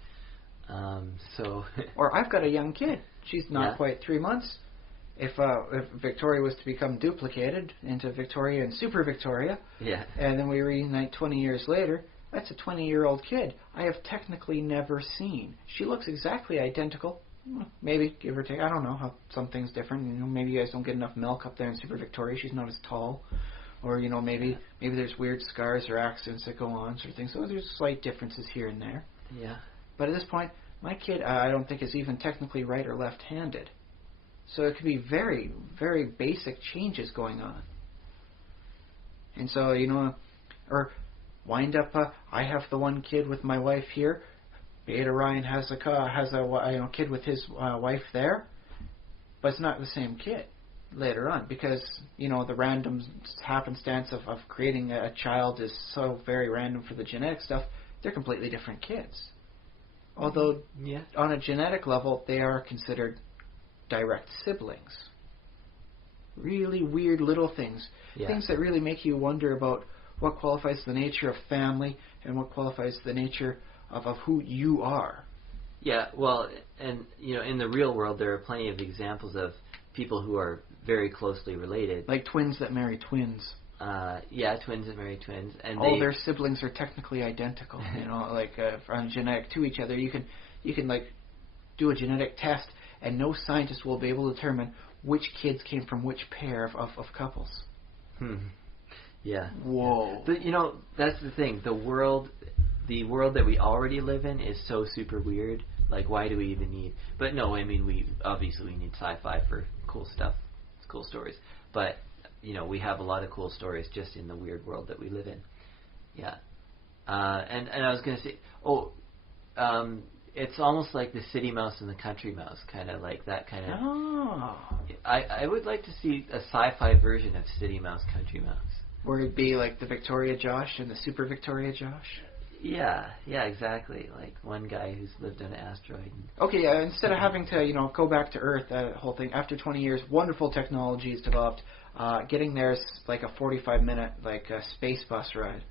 Or I've got a young kid. She's not quite 3 months. If Victoria was to become duplicated into Victoria and Super Victoria, and then we reunite 20 years later, that's a 20-year-old kid I have technically never seen. She looks exactly identical. Maybe, give or take. I don't know how some things different. Maybe you guys don't get enough milk up there in Super Victoria. She's not as tall. Or, maybe there's weird scars or accidents that go on, sort of thing. So there's slight differences here and there. Yeah. But at this point, my kid, I don't think is even technically right or left-handed. So it could be very, very basic changes going on. And so, or wind up, I have the one kid with my wife here. Beta Ryan has a kid with his wife there. But it's not the same kid later on, because, the random happenstance of creating a child is so very random for the genetic stuff. They're completely different kids. Although, on a genetic level, they are considered direct siblings. Really weird little things. Yeah. Things that really make you wonder about what qualifies the nature of family and what qualifies the nature of who you are. Yeah, well, and, in the real world, there are plenty of examples of people who are very closely related. Like twins that marry twins. Twins that marry twins, and all their siblings are technically identical. On genetic to each other, you can like do a genetic test, and no scientist will be able to determine which kids came from which pair of couples. Yeah. Whoa. But that's the thing. The world that we already live in is so super weird. Like, why do we even need? But no, I mean, we need sci-fi for cool stuff, cool stories. But we have a lot of cool stories just in the weird world that we live in. Yeah. And I was going to say, it's almost like the city mouse and the country mouse, kind of like that kind of. Oh. I would like to see a sci-fi version of City Mouse, Country Mouse. Where it'd be like the Victoria Josh and the Super Victoria Josh? Yeah, exactly. Like one guy who's lived on an asteroid. Okay, instead of having to, go back to Earth, that whole thing, after 20 years, wonderful technology is developed. Getting there is like a 45-minute, space bus ride.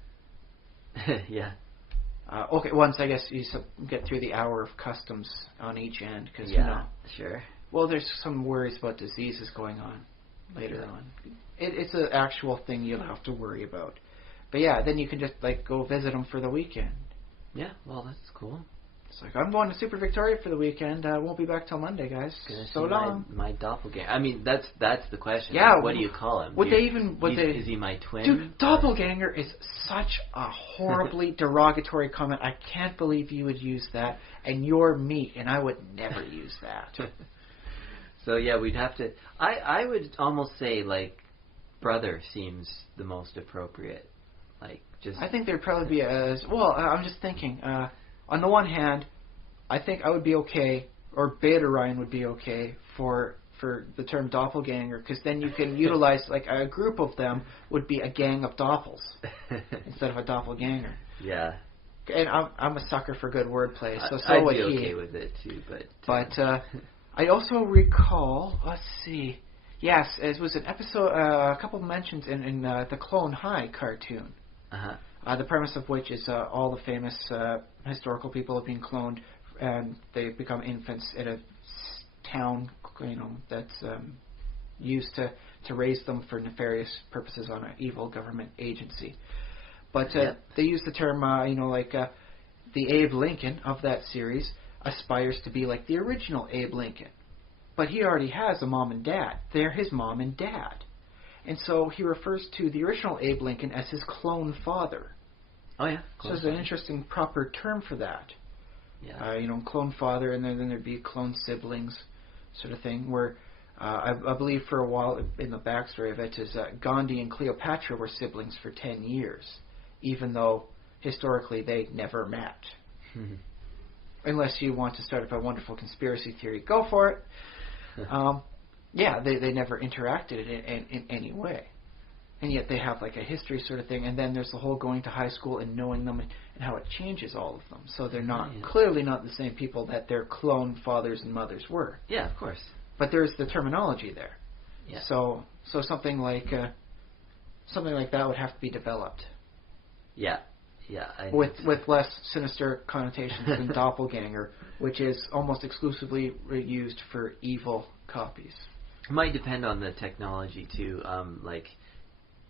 Yeah. Okay, once I guess you get through the hour of customs on each end, because sure. Well, there's some worries about diseases going on later on. It's an actual thing you'll have to worry about. But yeah, then you can just go visit them for the weekend. Yeah, well, that's cool. It's like, I'm going to Super Victoria for the weekend. I won't be back till Monday, guys. So long. My doppelganger. I mean, that's the question. Yeah. What do you call him? Is he my twin? Dude, doppelganger is such a horribly derogatory comment. I can't believe you would use that. And you're me, and I would never use that. So yeah, we'd have to. I would almost say like brother seems the most appropriate. Like just. I think there'd probably be as well. I'm just thinking. On the one hand, I think I would be okay, or Beta Ryan would be okay for the term doppelganger, because then you can utilize like a group of them would be a gang of doppels instead of a doppelganger. Yeah. And I'm a sucker for good wordplay, so I'd would be he. okay with it too, but. I also recall. Let's see. Yes, it was an episode. A couple of mentions in the Clone High cartoon. The premise of which is all the famous historical people have been cloned, and they become infants in a town, that's used to raise them for nefarious purposes on an evil government agency. But they use the term, the Abe Lincoln of that series aspires to be like the original Abe Lincoln. But he already has a mom and dad. They're his mom and dad. And so he refers to the original Abe Lincoln as his clone father. Oh, yeah. So there's an interesting proper term for that. Yeah. Clone father, and then there'd be clone siblings, sort of thing, where I believe for a while in the backstory of it is Gandhi and Cleopatra were siblings for 10 years, even though historically they never met. Unless you want to start up a wonderful conspiracy theory, go for it. They never interacted in any way. And yet they have like a history sort of thing, and then there's the whole going to high school and knowing them and how it changes all of them. So they're not clearly not the same people that their clone fathers and mothers were. Yeah, of course. But there's the terminology there. Yeah. So something like that would have to be developed. Yeah. Yeah. With less sinister connotations than doppelganger, which is almost exclusively used for evil copies. It might depend on the technology too. Like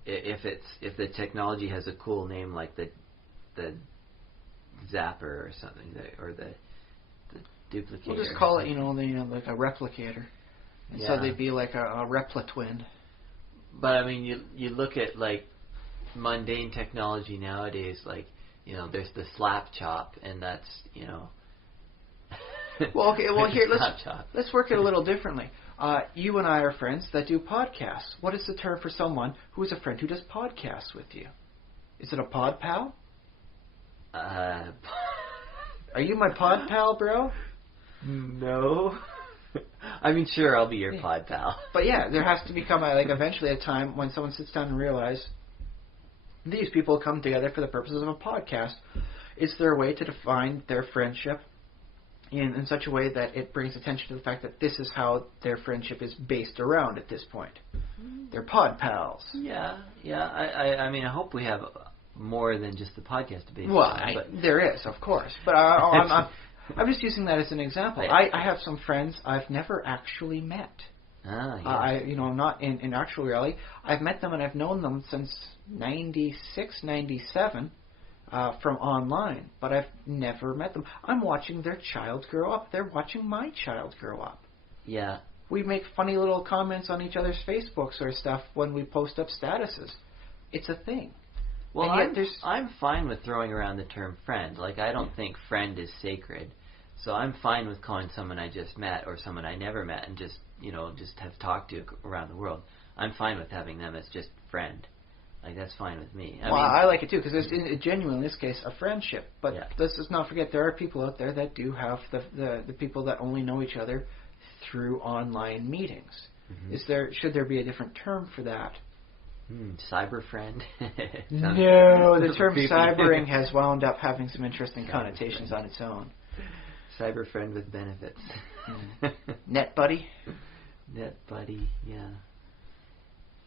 if the technology has a cool name like the Zapper or something, or the Duplicator. We'll just call it, like a replicator. And so they'd be like a repli-twin. But I mean, you look at like mundane technology nowadays, like there's the slap chop, and that's Well, here let's work it a little differently. You and I are friends that do podcasts. What is the term for someone who is a friend who does podcasts with you? Is it a pod pal? Are you my pod pal, bro? No. I mean, sure, I'll be your pod pal. But yeah, there has to become eventually a time when someone sits down and realizes these people come together for the purposes of a podcast. Is there a way to define their friendship in such a way that it brings attention to the fact that this is how their friendship is based around at this point? They're pod pals. Yeah. I mean, I hope we have more than just the podcast to base on. There is, of course. But I'm just using that as an example. I have some friends I've never actually met. I'm not in actual reality. I've met them and I've known them since 96, 97 from online, but I've never met them. I'm watching their child grow up. They're watching my child grow up. Yeah. We make funny little comments on each other's Facebooks or stuff when we post up statuses. It's a thing. Well, I'm fine with throwing around the term friend. Like, I don't think friend is sacred. So I'm fine with calling someone I just met or someone I never met and just have talked to around the world. I'm fine with having them as just friend. Like, that's fine with me. I like it too, because it's genuinely, in this case, a friendship. But let's just not forget, there are people out there that do have the people that only know each other through online meetings. Mm-hmm. Should there be a different term for that? Cyber friend? No, the term cybering has wound up having some interesting connotations on its own. Cyber friend with benefits. Net buddy? Net buddy, yeah.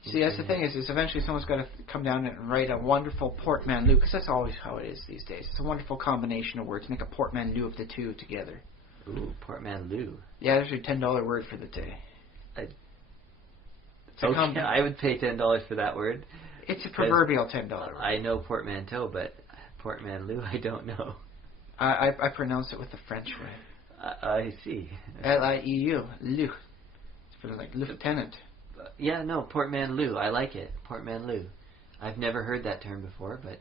See, that's the thing is eventually someone's got to come down and write a wonderful portmanteau, because that's always how it is these days. It's a wonderful combination of words. Make a portmanteau of the two together. Ooh, portmanteau. Yeah, there's your $10 word for the day. I would pay $10 for that word. It's a proverbial $10 word. I know portmanteau, but portmanteau I don't know. I pronounce it with the French way. I see. Lieu. Lieu. It's for like lieutenant. Yeah, no, portmanteau. I like it. Portmanteau. I've never heard that term before, but...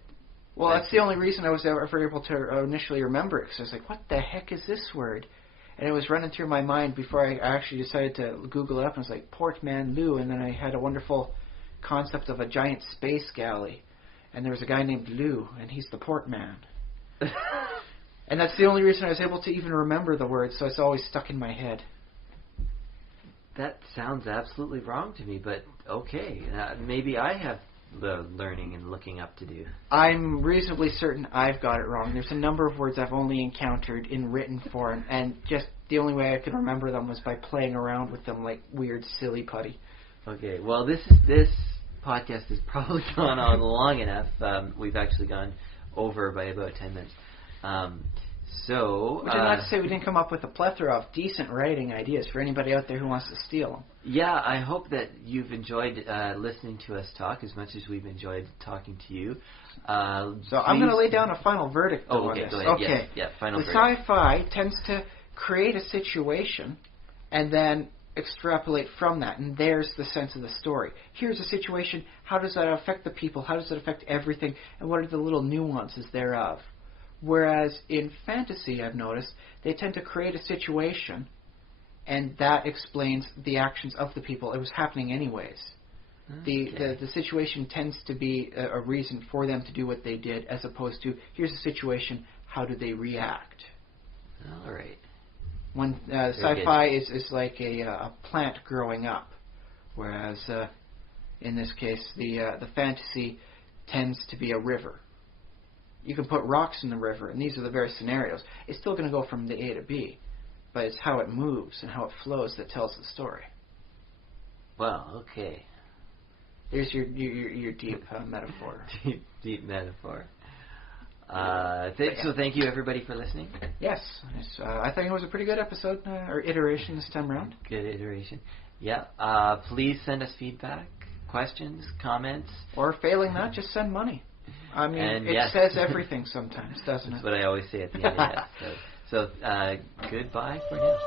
Well, that's the only reason I was ever able to initially remember it, because I was like, what the heck is this word? and it was running through my mind before I actually decided to Google it up, and I was like, Portman Lou, and then I had a wonderful concept of a giant space galley, and there was a guy named Lou, and he's the Portman. And that's the only reason I was able to even remember the word, so it's always stuck in my head. That sounds absolutely wrong to me, but okay. Maybe I have the learning and looking up to do. I'm reasonably certain I've got it wrong. There's a number of words I've only encountered in written form, and just the only way I could remember them was by playing around with them like weird, silly putty. Okay, well, this podcast has probably gone on long enough. We've actually gone over by about 10 minutes. Which is not to say we didn't come up with a plethora of decent writing ideas for anybody out there who wants to steal them. Yeah, I hope that you've enjoyed listening to us talk as much as we've enjoyed talking to you. So I'm going to lay down a final verdict on okay, this. go ahead. Okay, yeah, final the verdict. sci-fi tends to create a situation and then extrapolate from that, and there's the sense of the story. Here's a situation, how does that affect the people, how does it affect everything, and what are the little nuances thereof? Whereas in fantasy, I've noticed, they tend to create a situation, and that explains the actions of the people. It was happening anyways. Okay. The situation tends to be a reason for them to do what they did, as opposed to, here's a situation, how do they react? All right. When sci-fi is like a plant growing up, whereas in this case, the fantasy tends to be a river. You can put rocks in the river, and these are the various scenarios. It's still going to go from the A to B, but it's how it moves and how it flows that tells the story. Well, okay. There's your deep metaphor. deep metaphor. So thank you, everybody, for listening. Yes. I think it was a pretty good episode, or iteration this time around. Good iteration. Yeah. Please send us feedback, questions, comments. Or failing that, just send money. I mean, it says everything sometimes, doesn't it? That's what I always say at the end of that. So goodbye for now.